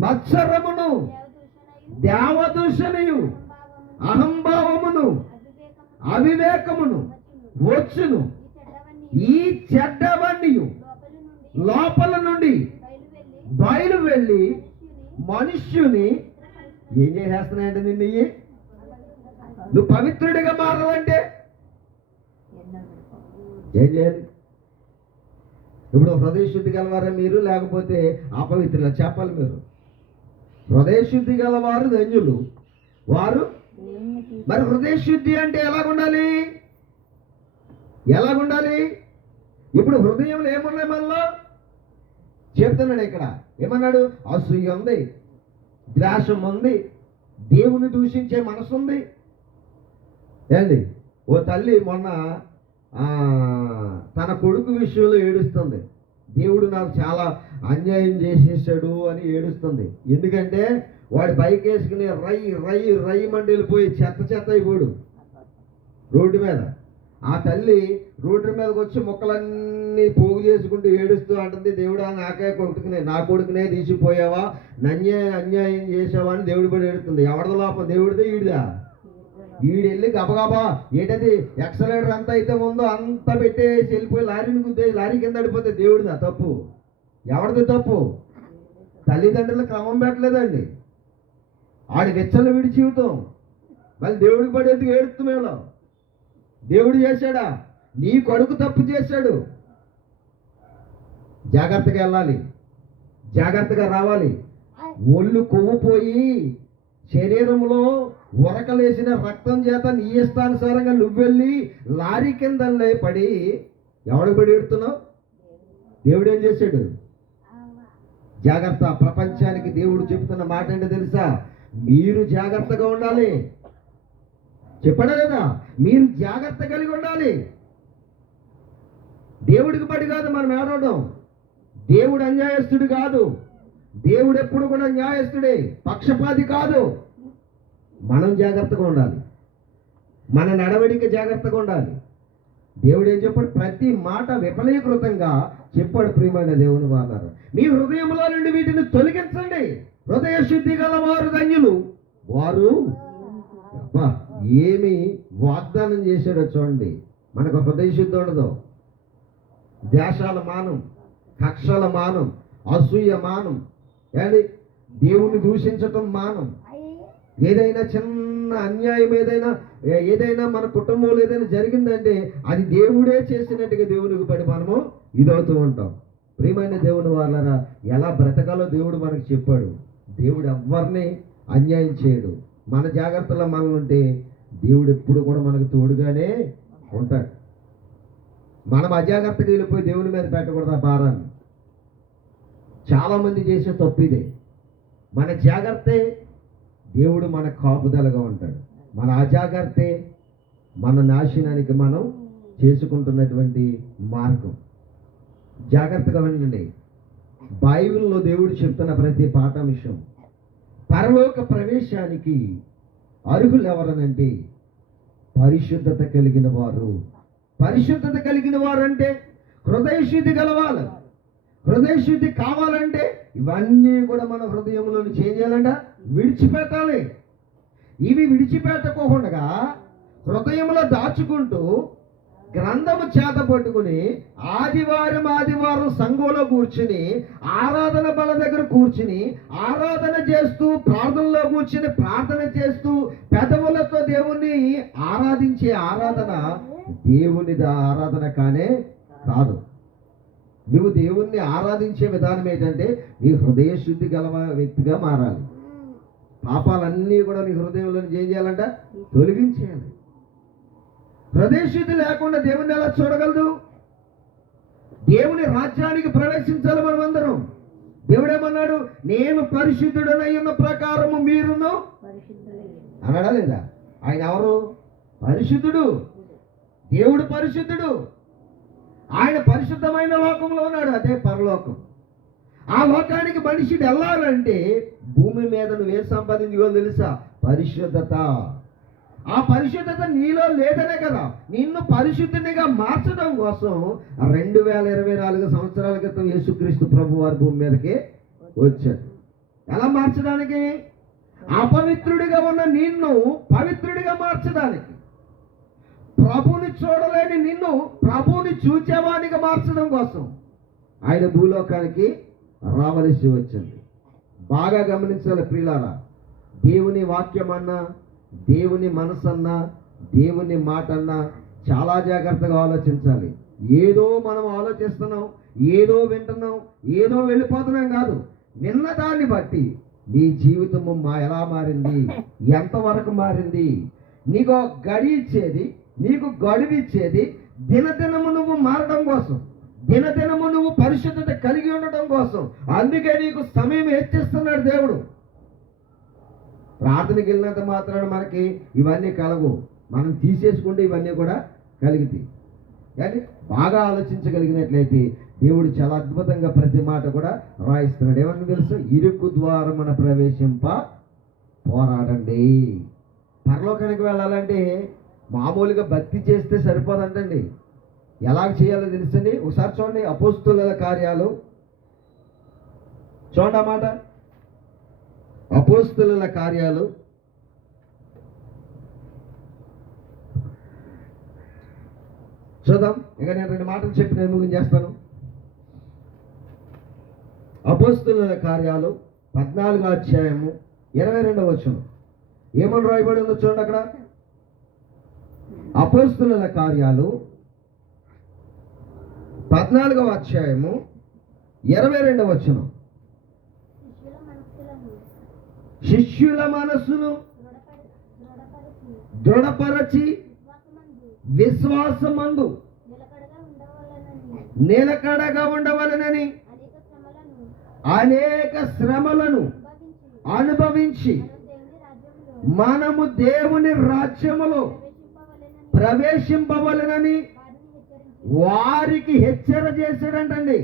మత్సరమును, దేవదూషణయు, అహంభావమును, అవివేకమును వచ్చును. ఈ చెడ్డవన్నీ లోపల నుండి బయలు వెళ్ళి మనుష్యుని ఏం చేసేస్తున్నాయంటే నిన్ను నువ్వు పవిత్రుడిగా మారాలంటే ఏం చేయాలి? ఇప్పుడు హృదయ శుద్ధి గలవారా మీరు, లేకపోతే అపవిత్రులా చెప్పాలి మీరు. హృదయశుద్ధి గల వారు ధన్యులు, వారు. మరి హృదయశుద్ధి అంటే ఎలాగుండాలి? ఎలాగుండాలి? ఇప్పుడు హృదయంలో ఏమున్నాయి మనలో చెప్తున్నాడు ఇక్కడ. ఏమన్నాడు? అసూయ ఉంది, ద్వేషం ఉంది, దేవుని దూషించే మనసు ఉంది. ఏండి, ఓ తల్లి మొన్న తన కొడుకు విషయంలో ఏడుస్తుంది. దేవుడు నాకు చాలా అన్యాయం చేసేసాడు అని ఏడుస్తుంది. ఎందుకంటే వాడు బైక్ వేసుకుని రై రై రై మండలి పోయి చెత్త చెత్త అయిపోడు రోడ్డు మీద. ఆ తల్లి రోడ్డు మీదకి వచ్చి మొక్కలన్నీ పోగు చేసుకుంటూ ఏడుస్తూ అంటుంది, దేవుడా నా కొడుకునే తీసిపోయావా, అన్యాయం చేసావా అని దేవుడి పడి ఏడుతుంది. ఎవరిది లోపం? దేవుడిదే, ఈడిదా? ఈడెళ్ళి గబగబా ఏంటది ఎక్సలేటర్ అంతా అయితే ఉందో అంత పెట్టేసి వెళ్ళిపోయి లారీని గుద్దే, లారీ కింద పడిపోతే దేవుడిదా తప్పు? ఎవరిది తప్పు? తల్లిదండ్రులు క్రమం పెట్టలేదండి. ఆడి వెచ్చలు విడి జీవితం మళ్ళీ దేవుడికి పడేందుకు ఏడుస్తున్నాడు. దేవుడు చేశాడా? నీ కొడుకు తప్పు చేశాడు. జాగ్రత్తగా వెళ్ళాలి, జాగ్రత్తగా రావాలి. ఒళ్ళు కొవ్వుపోయి శరీరంలో ఉరకలేసిన రక్తం చేత నీ ఇష్టానుసారంగా నువ్వెళ్ళి లారీ కింద పడి ఎవడికి పడి ఎడుతున్నావు? దేవుడు ఏం చేశాడు? జాగ్రత్త. ప్రపంచానికి దేవుడు చెబుతున్న మాట ఏంటో తెలుసా? మీరు జాగ్రత్తగా ఉండాలి. చెప్పడా లేదా? మీరు జాగ్రత్త కలిగి ఉండాలి. దేవుడికి పడి కాదు మనం ఏడవడం. దేవుడు అన్యాయస్తుడు కాదు. దేవుడు ఎప్పుడు కూడా న్యాయస్తుడే, పక్షపాతి కాదు. మనం జాగ్రత్తగా ఉండాలి, మన నడవడిక జాగ్రత్తగా ఉండాలి. దేవుడు ఏం చెప్పాడు? ప్రతి మాట విఫలీకృతంగా చెప్పాడు. ప్రియమైన దేవుని వారు, మీ హృదయంలో నుండి వీటిని తొలగించండి. హృదయ శుద్ధి గల వారు ధన్యులు, వారు. ఏమి వాగ్దానం చేశాడో చూడండి. మనకు హృదయ శుద్ధి ఉండదు. ద్వేషాల మానం, కక్షల మానం, అసూయ మానం, ఏంటి దేవుని దూషించటం మానం. ఏదైనా చిన్న అన్యాయం ఏదైనా మన కుటుంబంలో ఏదైనా జరిగిందంటే అది దేవుడే చేసినట్టుగా దేవునికి పడి మనము ఇదవుతూ ఉంటాం. ప్రియమైన దేవుని వాళ్ళరా, ఎలా బ్రతకాలో దేవుడు మనకు చెప్పాడు. దేవుడు ఎవరిని అన్యాయం చేయడు. మన జాగ్రత్తలో మనం ఉంటే దేవుడు ఎప్పుడు కూడా మనకు తోడుగానే ఉంటాడు. మనం అజాగ్రత్తగా వెళ్ళిపోయి దేవుని మీద పెట్టకూడదు ఆ భారాన్ని. చాలామంది చేసే తప్పు ఇదే. మన జాగ్రత్తే దేవుడు మన కాపుదలగా ఉంటాడు. మన అజాగ్రత్తే మన నాశనానికి మనం చేసుకుంటున్నటువంటి మార్గం. జాగ్రత్తగా వినండి. బైబిల్లో దేవుడు చెప్తున్న ప్రతి పాఠాంశం పరలోక ప్రవేశానికి అర్హులు ఎవరనంటే పరిశుద్ధత కలిగిన వారు. పరిశుద్ధత కలిగిన వారు అంటే హృదయశుద్ధి గలవాలి. హృదయశుద్ధి కావాలంటే ఇవన్నీ కూడా మన హృదయంలో ఏం చేయాలంట? విడిచిపెట్టాలి. ఇవి విడిచిపెట్టకుండా హృదయంలో దాచుకుంటూ గ్రంథము చేత పట్టుకుని ఆదివారం సంఘంలో కూర్చుని ఆరాధన బల దగ్గర కూర్చుని ఆరాధన చేస్తూ ప్రార్థనలో కూర్చుని ప్రార్థన చేస్తూ పెదవులతో దేవుణ్ణి ఆరాధించే ఆరాధన దేవునిది ఆరాధన కానే కాదు. నువ్వు దేవుణ్ణి ఆరాధించే విధానం ఏంటంటే నీ హృదయ శుద్ధి గల వ్యక్తిగా మారాలి. పాపాలన్నీ కూడా నీ హృదయంలో ఏం చేయాలంట? తొలగించేయాలి. హృదయ శుద్ధి లేకుండా దేవుణ్ణి ఎలా చూడగలదు? దేవుని రాజ్యానికి ప్రవేశించాలి మనం అందరం. దేవుడేమన్నాడు? నేను పరిశుద్ధుడనై ఉన్న ప్రకారము మీరును అన్నాడా లేదా? ఆయన ఎవరు? పరిశుద్ధుడు. దేవుడు పరిశుద్ధుడు. ఆయన పరిశుద్ధమైన లోకంలో ఉన్నాడు, అదే పరలోకం. ఆ లోకానికి మనిషిని వెళ్ళాలంటే భూమి మీద నువ్వేం సంపాదించుకో తెలుసా? పరిశుద్ధత. ఆ పరిశుద్ధత నీలో లేదనే కదా నిన్ను పరిశుద్ధినిగా మార్చడం కోసం 2024 సంవత్సరాల క్రితం యేసుక్రీస్తు ప్రభు వారి భూమి మీదకి వచ్చాడు. ఎలా మార్చడానికి? అపవిత్రుడిగా ఉన్న నిన్ను పవిత్రుడిగా మార్చడానికి. ప్రభుని చూడలేని నిన్ను ప్రభుని చూచేవాడిగా మార్చడం కోసం ఆయన భూలోకానికి రావలసి వచ్చింది. బాగా గమనించాలి ప్రియులారా. దేవుని వాక్యం అన్నా, దేవుని మనసన్నా, దేవుని మాట అన్నా చాలా జాగ్రత్తగా ఆలోచించాలి. ఏదో మనం ఆలోచిస్తున్నాం, ఏదో వింటున్నాం, ఏదో వెళ్ళిపోతున్నాం కాదు. విన్న దాన్ని బట్టి నీ జీవితము ఎలా మారింది, ఎంతవరకు మారింది? నీకు గడి ఇచ్చేది, నీకు గడువు ఇచ్చేది దినదినము నువ్వు మారడం కోసం, దినదినము నువ్వు పరిశుద్ధత కలిగి ఉండటం కోసం. అందుకే నీకు సమయం హెచ్చిస్తున్నాడు దేవుడు. ప్రార్థనకి వెళ్ళినంత మాత్రాన మనకి ఇవన్నీ కలవు, మనం తీసేసుకుంటే ఇవన్నీ కూడా కలిగితాయి. కానీ బాగా ఆలోచించగలిగినట్లయితే దేవుడు చాలా అద్భుతంగా ప్రతి మాట కూడా రాయిస్తున్నాడు. ఏమన్నా తెలుసు? ఇరుకు ద్వారమున ప్రవేశింప పోరాడండి. పరలోకానికి వెళ్ళాలంటే మామూలుగా భక్తి చేస్తే సరిపోదంటండి. ఎలా చేయాలో తెలుసండి. ఒకసారి చూడండి, అపోస్తలుల కార్యాలు చూడండి ఆ మాట. అపోస్తలుల కార్యాలు చూద్దాం. ఇక నేను 2 మాటలు చెప్పి నేను ముగించేస్తాను. అపోస్తలుల కార్యాలు 14వ అధ్యాయము 22వ వచనం ఏమని రాయబడి ఉందో చూడండి అక్కడ. అపోస్తలుల కార్యాలు 14వ అధ్యాయము 22వ వచనం. శిష్యుల మనస్సును దృఢపరచి విశ్వాసమందు నిలకడగా ఉండవలెనని అనేక శ్రమలను అనుభవించి మనము దేవుని రాజ్యములో ప్రవేశింపవలెనని వారికి హెచ్చర చేశాడంటండి.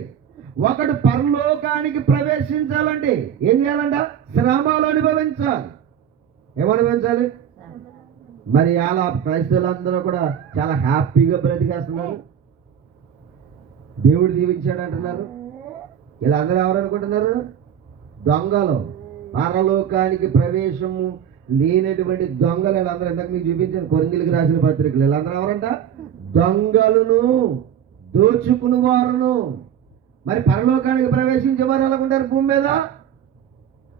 ఒకడు పరలోకానికి ప్రవేశించాలంటే ఏం చేయాలంట? శ్రమలు అనుభవించాలి. ఏమనుభవించాలి? మరి అలా క్రైస్తవులందరూ కూడా చాలా హ్యాపీగా బ్రతికేస్తున్నారు, దేవుడు దీవించాడు అంటున్నారు. వీళ్ళందరూ ఎవరు అనుకుంటున్నారు? దొంగలు. పరలోకానికి ప్రవేశము లేనటువంటి దొంగలు వీళ్ళందరూ. ఇందాక మీకు చూపించాను కొరింథీయులకు రాసిన పత్రికలు. వీళ్ళందరూ ఎవరంట? దొంగలను, దోచుకుని వారును. మరి పరలోకానికి ప్రవేశించే వారు ఎలా ఉంటారు? భూమి మీద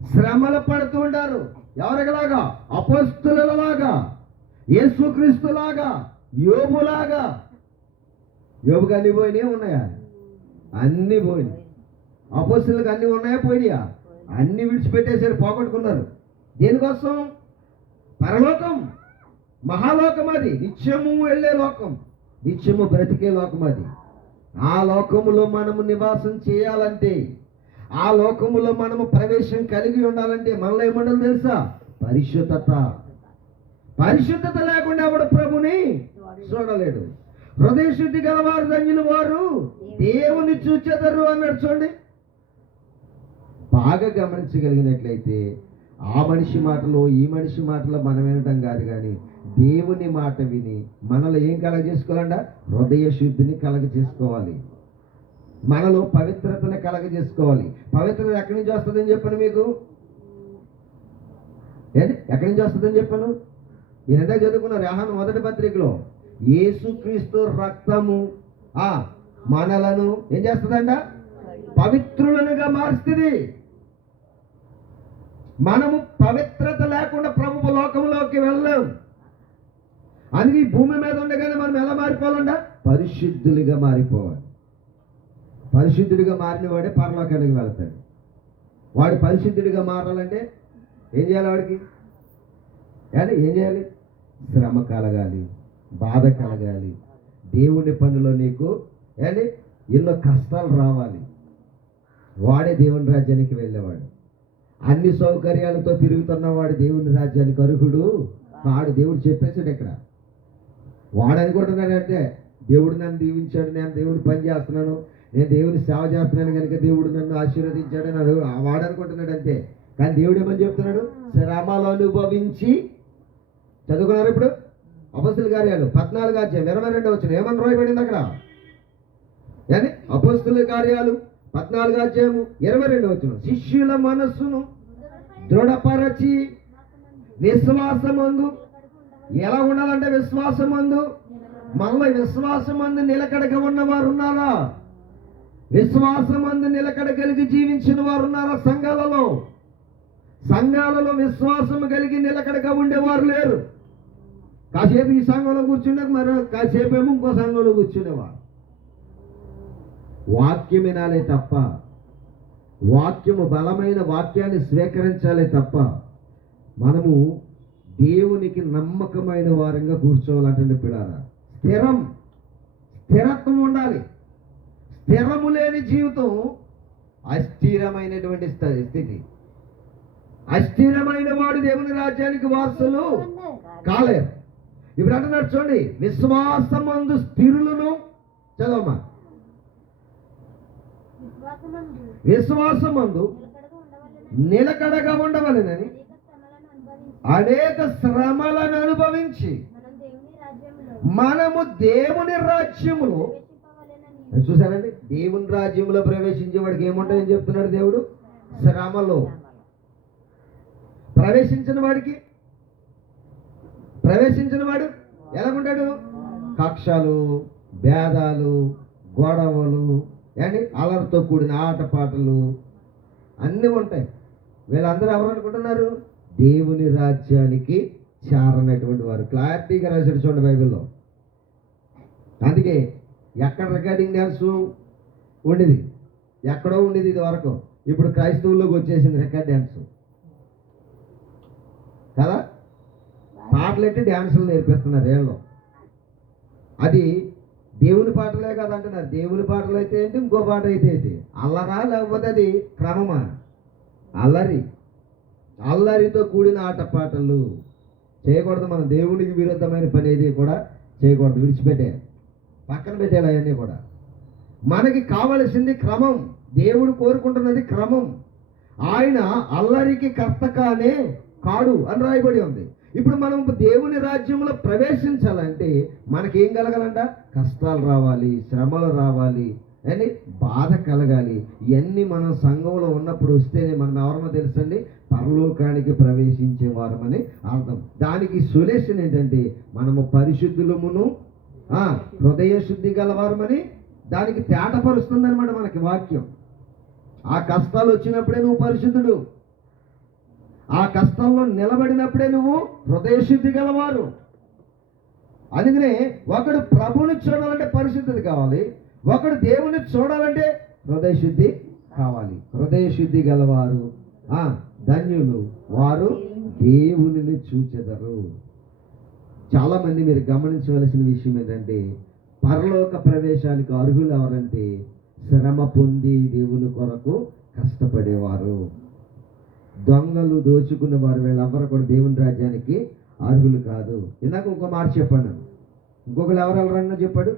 శ్రమలు పడుతూ ఉంటారు. ఎవరిలాగా? అపోస్తలులలాగా, యేసుక్రీస్తులాగా, యోబులాగా. యోబుకి అన్ని పోయినాయా? ఉన్నాయా? అన్ని పోయినాయి. అపోస్తలులకు అన్ని ఉన్నాయా? పోయినాయా? అన్ని విడిచిపెట్టేసారు, పోగొట్టుకున్నారు. దేనికోసం? పరలోకం, మహాలోకం. అది నిత్యము వెళ్ళే లోకం, నిత్యము బ్రతికే లోకం. అది ఆ లోకములో మనము నివాసం చేయాలంటే, ఆ లోకములో మనము ప్రవేశం కలిగి ఉండాలంటే మనలో ఏమండాలి తెలుసా? పరిశుద్ధత. పరిశుద్ధత లేకుండా ఎవడు ప్రభుని చూడలేడు. హృదయ శుద్ధి గలవారు ధన్యులు, వారు దేవుని చూచెదరు అన్నాడు. చూడండి, బాగా గమనించగలిగినట్లయితే ఆ మనిషి మాటలో ఈ మనిషి మాటలో మనం వినటం కాదు, కానీ దేవుని మాట విని మనలో ఏం కలగ చేసుకోవాలంట? హృదయ శుద్ధిని కలగ చేసుకోవాలి. మనలో పవిత్రతను కలగ చేసుకోవాలి. పవిత్రత ఎక్కడి నుంచి వస్తుందని చెప్పాను మీకు? ఏంటి ఎక్కడి నుంచి వస్తుందని చెప్పాను? మీరు ఎంత చదువుకున్నారు? యోహాను 1వ పత్రికలో యేసుక్రీస్తు రక్తము మనలను ఏం చేస్తుందంట? పవిత్రులనుగా మారుస్తుంది. మనము పవిత్రత లేకుండా ప్రభు లోకంలోకి వెళ్ళలేం. అందుకే ఈ భూమి మీద ఉండగానే మనం ఎలా మారిపోవాలంట? పరిశుద్ధులుగా మారిపోవాలి. పరిశుద్ధుడిగా మారిన వాడే పరలోకానికి వెళ్తాడు. వాడు పరిశుద్ధుడిగా మారాలంటే ఏం చేయాలి? వాడికి ఏం చేయాలి? శ్రమ కలగాలి, బాధ కలగాలి, దేవుని పనిలో నీకు ఎన్నో కష్టాలు రావాలి. వాడే దేవుని రాజ్యానికి వెళ్ళేవాడు. అన్ని సౌకర్యాలతో తిరుగుతున్నవాడు దేవుని రాజ్యానికి అర్హుడు వాడు. దేవుడు చెప్పేసాడు ఇక్కడ. వాడు అనుకుంటున్నాడంటే దేవుడు నన్ను దీవించాడు, నేను దేవుని పని చేస్తున్నాను, నేను దేవుని సేవ చేస్తున్నాను కనుక దేవుడు నన్ను ఆశీర్వదించాడు అని వాడు అనుకుంటున్నాడు అంతే. కానీ దేవుడు ఏమని చెప్తున్నాడు? శ్రమలు అనుభవించి. చదువుకున్నారు ఇప్పుడు అపోస్తలుల కార్యాలు 14వ అధ్యాయం 22వ వచనం ఏమని రాయబడింది అక్కడ? అపోస్తలుల కార్యాలు 14వ అధ్యాయము 22వ వచనం. శిష్యుల మనస్సును దృఢపరచి విశ్వాసమందు. ఎలా ఉండాలంటే విశ్వాసమందు. మనలో విశ్వాసమందు నిలకడగా ఉన్నవారు ఉన్నారా? విశ్వాసమందు నిలకడ కలిగి జీవించిన వారు ఉన్నారా? సంఘాలలో విశ్వాసం కలిగి నిలకడగా ఉండేవారు లేరు. కాసేపు ఈ సంఘంలో కూర్చున్నాక మరో కాసేపు ఏమో ఇంకో సంఘంలో కూర్చునేవారు. వాక్యం వినాలే తప్ప వాక్యము, బలమైన వాక్యాన్ని స్వీకరించాలి తప్ప మనము దేవునికి నమ్మకమైన వారంగా కూర్చోవాలంటే పిల్లారా, స్థిరత్వం ఉండాలి. స్థిరము లేని జీవితం అస్థిరమైనటువంటి స్థితి. అస్థిరమైన వాడు దేవుని రాజ్యానికి వారసులు కాలేరు. ఇప్పుడు అంటున్నాడు చూడండి, విశ్వాసమందు స్థిరులను, చదవమ్మా, విశ్వాసమందు నిలకడగా ఉండవలెనని అనేక శ్రమలను అనుభవించి మనము దేవుని రాజ్యములో, చూసారండి, దేవుని రాజ్యంలో ప్రవేశించే వాడికి ఏముంటాయని చెప్తున్నాడు దేవుడు? శ్రమలో. ప్రవేశించిన వాడు ఎలాగుంటాడు? కక్షలు, భేదాలు, గొడవలు, అండి అలరితో కూడిన ఆటపాటలు అన్నీ ఉంటాయి. వీళ్ళందరూ ఎవరు అనుకుంటున్నారు? దేవుని రాజ్యానికి చేరనటువంటి వారు. క్లారిటీగా రాశాడు చూడండి బైబిల్లో. అందుకే ఎక్కడ రికార్డింగ్ డ్యాన్స్ ఉండేది, ఎక్కడో ఉండేది ఇది వరకు, ఇప్పుడు క్రైస్తవుల్లోకి వచ్చేసింది రికార్డ్ డ్యాన్స్ కదా. పాటలెట్టి డ్యాన్సులు నేర్పిస్తున్నారు ఏళ్ళు. అది దేవుని పాటలే కదా అంటున్నారు. దేవుని పాటలు అయితే ఏంటి, ఇంకో పాట అయితే ఏంటి, అల్లరా లేకపోతే అది క్రమమా? అల్లరితో కూడిన ఆటపాటలు చేయకూడదు. మనం దేవునికి విరుద్ధమైన పని ఏది కూడా చేయకూడదు, విడిచిపెట్టాలి, పక్కన పెట్టాలి. అవన్నీ కూడా మనకి కావలసింది క్రమం. దేవుడు కోరుకుంటున్నది క్రమం. ఆయన అల్లరికి కర్త కానే కాడు అని రాయబడి ఉంది. ఇప్పుడు మనం దేవుని రాజ్యంలో ప్రవేశించాలంటే మనకేం కలగాలంట? కష్టాలు రావాలి, శ్రమలు రావాలి, అని బాధ కలగాలి. ఇవన్నీ మనం సంఘంలో ఉన్నప్పుడు వస్తేనే మనం ఎవరమో తెలుసండి, పరలోకానికి ప్రవేశించే వారమని అర్థం. దానికి సొల్యూషన్ ఏంటంటే మనము పరిశుద్ధులమును హృదయ శుద్ధి గలవారమని దానికి తేటపరుస్తుంది అనమాట మనకి వాక్యం. ఆ కష్టాలు వచ్చినప్పుడే నువ్వు పరిశుద్ధుడు, ఆ కష్టంలో నిలబడినప్పుడే నువ్వు హృదయశుద్ధి గలవారు. అందుకనే ఒకడు ప్రభుని చూడాలంటే పరిశుద్ధత కావాలి, ఒకడు దేవుని చూడాలంటే హృదయశుద్ధి కావాలి. హృదయశుద్ధి గలవారు ధన్యులు, వారు దేవునిని చూచెదరు. చాలామంది మీరు గమనించవలసిన విషయం ఏంటంటే, పరలోక ప్రవేశానికి అర్హులు ఎవరంటే శ్రమ పొంది దేవుని కొరకు కష్టపడేవారు. దొంగలు, దోచుకున్న వారు, వీళ్ళెవరు కూడా దేవుని రాజ్యానికి అర్హులు కాదు. ఇందాక ఇంకో మాట చెప్పాను. ఇంకొకరు ఎవరెవరన్నా చెప్పాడు,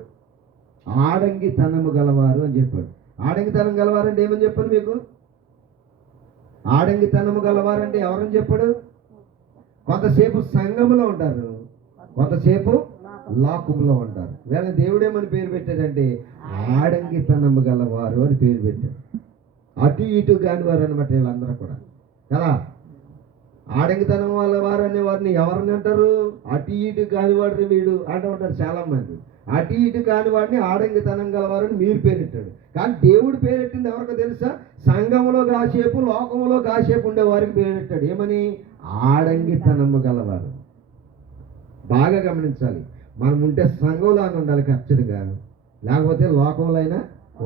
ఆడంగితనము గలవారు అని చెప్పాడు. ఆడంగితనం గలవారంటే ఏమని చెప్పాను మీకు? ఆడంగితనము గలవారంటే ఎవరని చెప్పాడు? కొంతసేపు సంఘములో ఉంటారు, కొంతసేపు లోకములో ఉంటారు. వీళ్ళ దేవుడేమని పేరు పెట్టాడంటే ఆడంగితనము గలవారు అని పేరు పెట్టాడు. అటు ఇటు కాని వారు అనమాట వీళ్ళందరూ కూడా కదా. ఆడంగితనం వాళ్ళ వారు అనే వారిని ఎవరిని అంటారు? అటు ఇటు కాని వాడిని వీడు అంటూ ఉంటారు చాలా మంది. అటు ఇటు కాని వాడిని ఆడంగితనం గలవారని మీరు పేరెట్టాడు. కానీ దేవుడు పేరెట్టింది ఎవరికో తెలుసా? సంఘంలో కాసేపు, లోకంలో కాసేపు ఉండే వారికి పేరెట్టాడు. ఏమని? ఆడంగితనము గలవారు. బాగా గమనించాలి. మనం ఉంటే సంఘంలో అని ఉండాలి ఖచ్చితంగా, లేకపోతే లోకంలో అయినా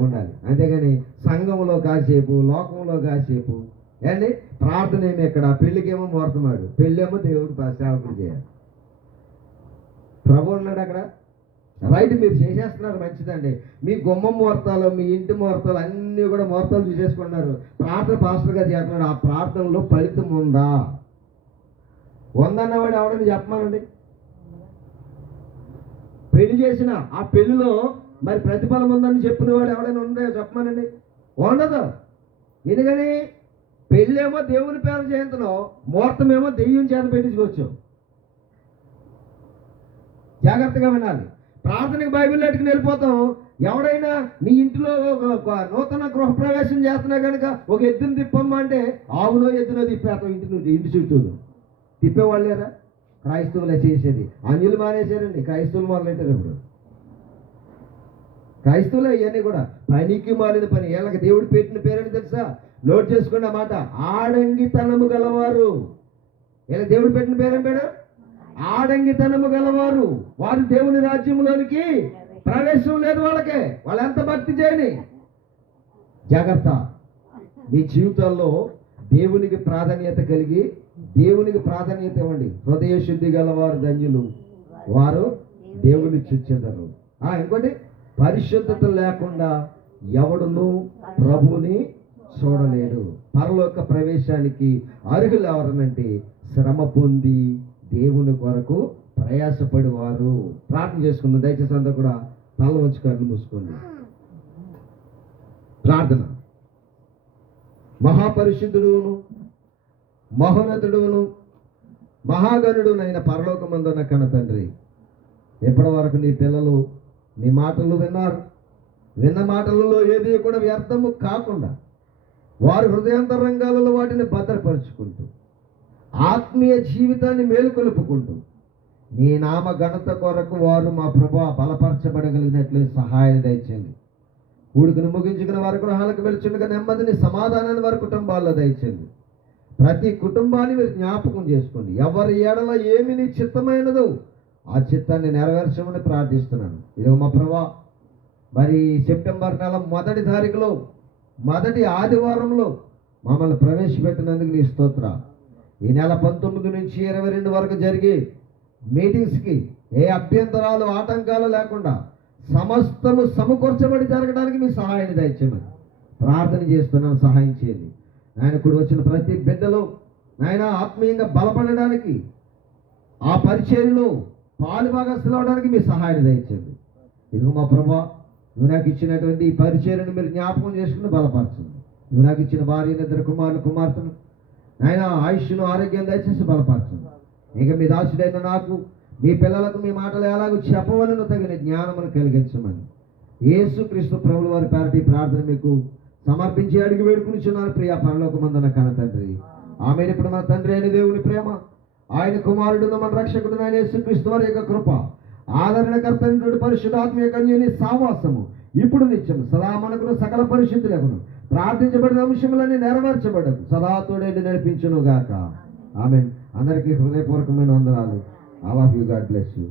ఉండాలి. అంతేగాని సంఘంలో కాసేపు, లోకంలో కాసేపు. ఏండి ప్రార్థన ఏమి ఇక్కడ? పెళ్ళికేమో మోరుతున్నాడు, పెళ్ళేమో దేవుడు సేవకులు చేయాలి. ప్రభు ఉన్నాడు అక్కడ. రైట్, మీరు చేసేస్తున్నారు, మంచిదండి. మీ గుమ్మం ముహూర్తాలు, మీ ఇంటి ముహూర్తాలు అన్నీ కూడా ముహూర్తాలు చూసేసుకున్నారు. ప్రార్థన పాస్టర్ గారు చేస్తున్నాడు. ఆ ప్రార్థనలో ఫలితం ఉందా? ఉందన్నవాడు ఎవడని చెప్పమానండి. పెళ్లి చేసిన ఆ పెళ్లిలో మరి ప్రతిఫలం ఉందని చెప్పినవాడు ఎవడైనా ఉండే చెప్పమానండి. ఉండదు. ఎందుకని? పెళ్ళేమో దేవుని పేరు చేయించడం, ముహూర్తమేమో దెయ్యం చేత పెట్టించుకోవచ్చు. జాగ్రత్తగా వినాలి. ప్రార్థనకి బైబిల్ ఎట్టుకుని వెళ్ళిపోతాం. ఎవడైనా మీ ఇంట్లో నూతన గృహప్రవేశం చేస్తున్నా కనుక ఒక ఎద్దును తిప్పమ్మా అంటే ఆవునో ఎద్దునో తిప్పేస్తాం. ఇంటి చుట్టూను తిప్పేవాళ్ళేరా? క్రైస్తవులే చేసేది. అంజులు మానేశారండి, క్రైస్తవులు మొదలెట్టారు. ఇప్పుడు క్రైస్తవులే ఇవన్నీ కూడా పనికి మాలిన పని. వీళ్ళకి దేవుడు పెట్టిన పేరని తెలుసా? నోట్ చేసుకున్న మాట, ఆడంగితనము గలవారు. వీళ్ళకి దేవుడు పెట్టిన పేరేం పేరు? ఆడంగితనము గలవారు. వారు దేవుని రాజ్యంలోనికి ప్రవేశం లేదు వాళ్ళకే. వాళ్ళు ఎంత భక్తి చేయని. జాగ్రత్త. మీ జీవితాల్లో దేవునికి ప్రాధాన్యత కలిగి దేవునికి ప్రాధాన్యత ఇవ్వండి. హృదయ శుద్ధి గల వారు ధన్యులు, వారు దేవుని చూచెదరు. ఇంకోటి, పరిశుద్ధత లేకుండా ఎవడును ప్రభువుని చూడలేడు. పరలోక ప్రవేశానికి అర్హులు ఎవరనంటే శ్రమ పొంది దేవుని కొరకు ప్రయాసపడి వారు. ప్రార్థన చేసుకుందాం. దయచేసి అందరూ కూడా తల వంచి కళ్ళు మూసుకోండి. ప్రార్థన. మహాపరిశుద్ధుడును మహోన్నతుడును మహాగణుడునైన పరలోకమందున్న కన్న తండ్రి, ఎప్పటి వరకు నీ పిల్లలు నీ మాటలు విన్నారు. విన్న మాటలలో ఏది కూడా వ్యర్థము కాకుండా వారు హృదయాంతరంగాలలో వాటిని భద్రపరుచుకుంటూ ఆత్మీయ జీవితాన్ని మేలుకొలుపుకుంటూ నీ నామ ఘనత కొరకు వారు మా ప్రభా బలపరచబడగలిగినట్లు సహాయం దయచేయండి. కూడుకును ముగించుకున్న వారి గృహాలకు వెళ్తుండగా నెమ్మదిని సమాధానాన్ని వారి కుటుంబాల్లో దయచేయండి. ప్రతి కుటుంబాన్ని మీరు జ్ఞాపకం చేసుకోండి. ఎవరి ఏడల ఏమి నీ చిత్తమైనదో ఆ చిత్తాన్ని నెరవేర్చమని ప్రార్థిస్తున్నాను. ఇదిగో మా ప్రభా, మరి సెప్టెంబర్ నెల 1వ తారీఖులో మొదటి ఆదివారంలో మమ్మల్ని ప్రవేశపెట్టినందుకు నీ స్తోత్ర. ఈ నెల 19 నుంచి 22 వరకు జరిగే మీటింగ్స్కి ఏ అభ్యంతరాలు ఆటంకాలు లేకుండా సమస్తము సమకూర్చబడి జరగడానికి మీ సహాయాన్ని దయచేయమని ప్రార్థన చేస్తున్నాను. సహాయం చేయండి నాయన. కూడా వచ్చిన ప్రతి బిడ్డలో నాయన ఆత్మీయంగా బలపడడానికి, ఆ పరిచర్యలో పాలు భాగస్తులు అవడానికి మీ సహాయాన్ని దయచేయండి. ఇదిగో మా ప్రభా, నువ్వు నాకు ఇచ్చినటువంటి ఈ పరిచర్యను మీరు జ్ఞాపకం చేసుకుని బలపరచండి. నువ్వు నాకు ఇచ్చిన భార్య, 2 కుమారులు కుమార్తెను నాయన ఆయుష్ను ఆరోగ్యం దయచేసి బలపరచండి. ఇక మీ దాసుడైన నాకు మీ పిల్లలకు మీ మాటలు ఎలాగో చెప్పవలను తగిన జ్ఞానమును కలిగించమని యేసుక్రీస్తు ప్రభుల వారి పేరటి ప్రార్థన మీకు సమర్పించి అడిగి వేడుకునిచున్నారు. ప్రియ పరలోకమందున్న కన్న తండ్రి, ఆమె ఇప్పుడు మన తండ్రి అయిన దేవుని ప్రేమ, ఆయన కుమారుడును మన రక్షకుడు అయిన యేసుక్రీస్తు వారి యొక్క కృప, ఆదరణకర్త పరిశుద్ధాత్మ కన్యని సావాసము ఇప్పుడు నిత్యం సదా మనకును సకల పరిశుద్ధులకును ప్రార్థించబడిన అంశములన్నీ నెరవేర్చబడకు సదా తోడేండి నడిపించును గాక. ఆమేన్. అందరికీ హృదయపూర్వకమైన వందనాలు. All of you. God bless you.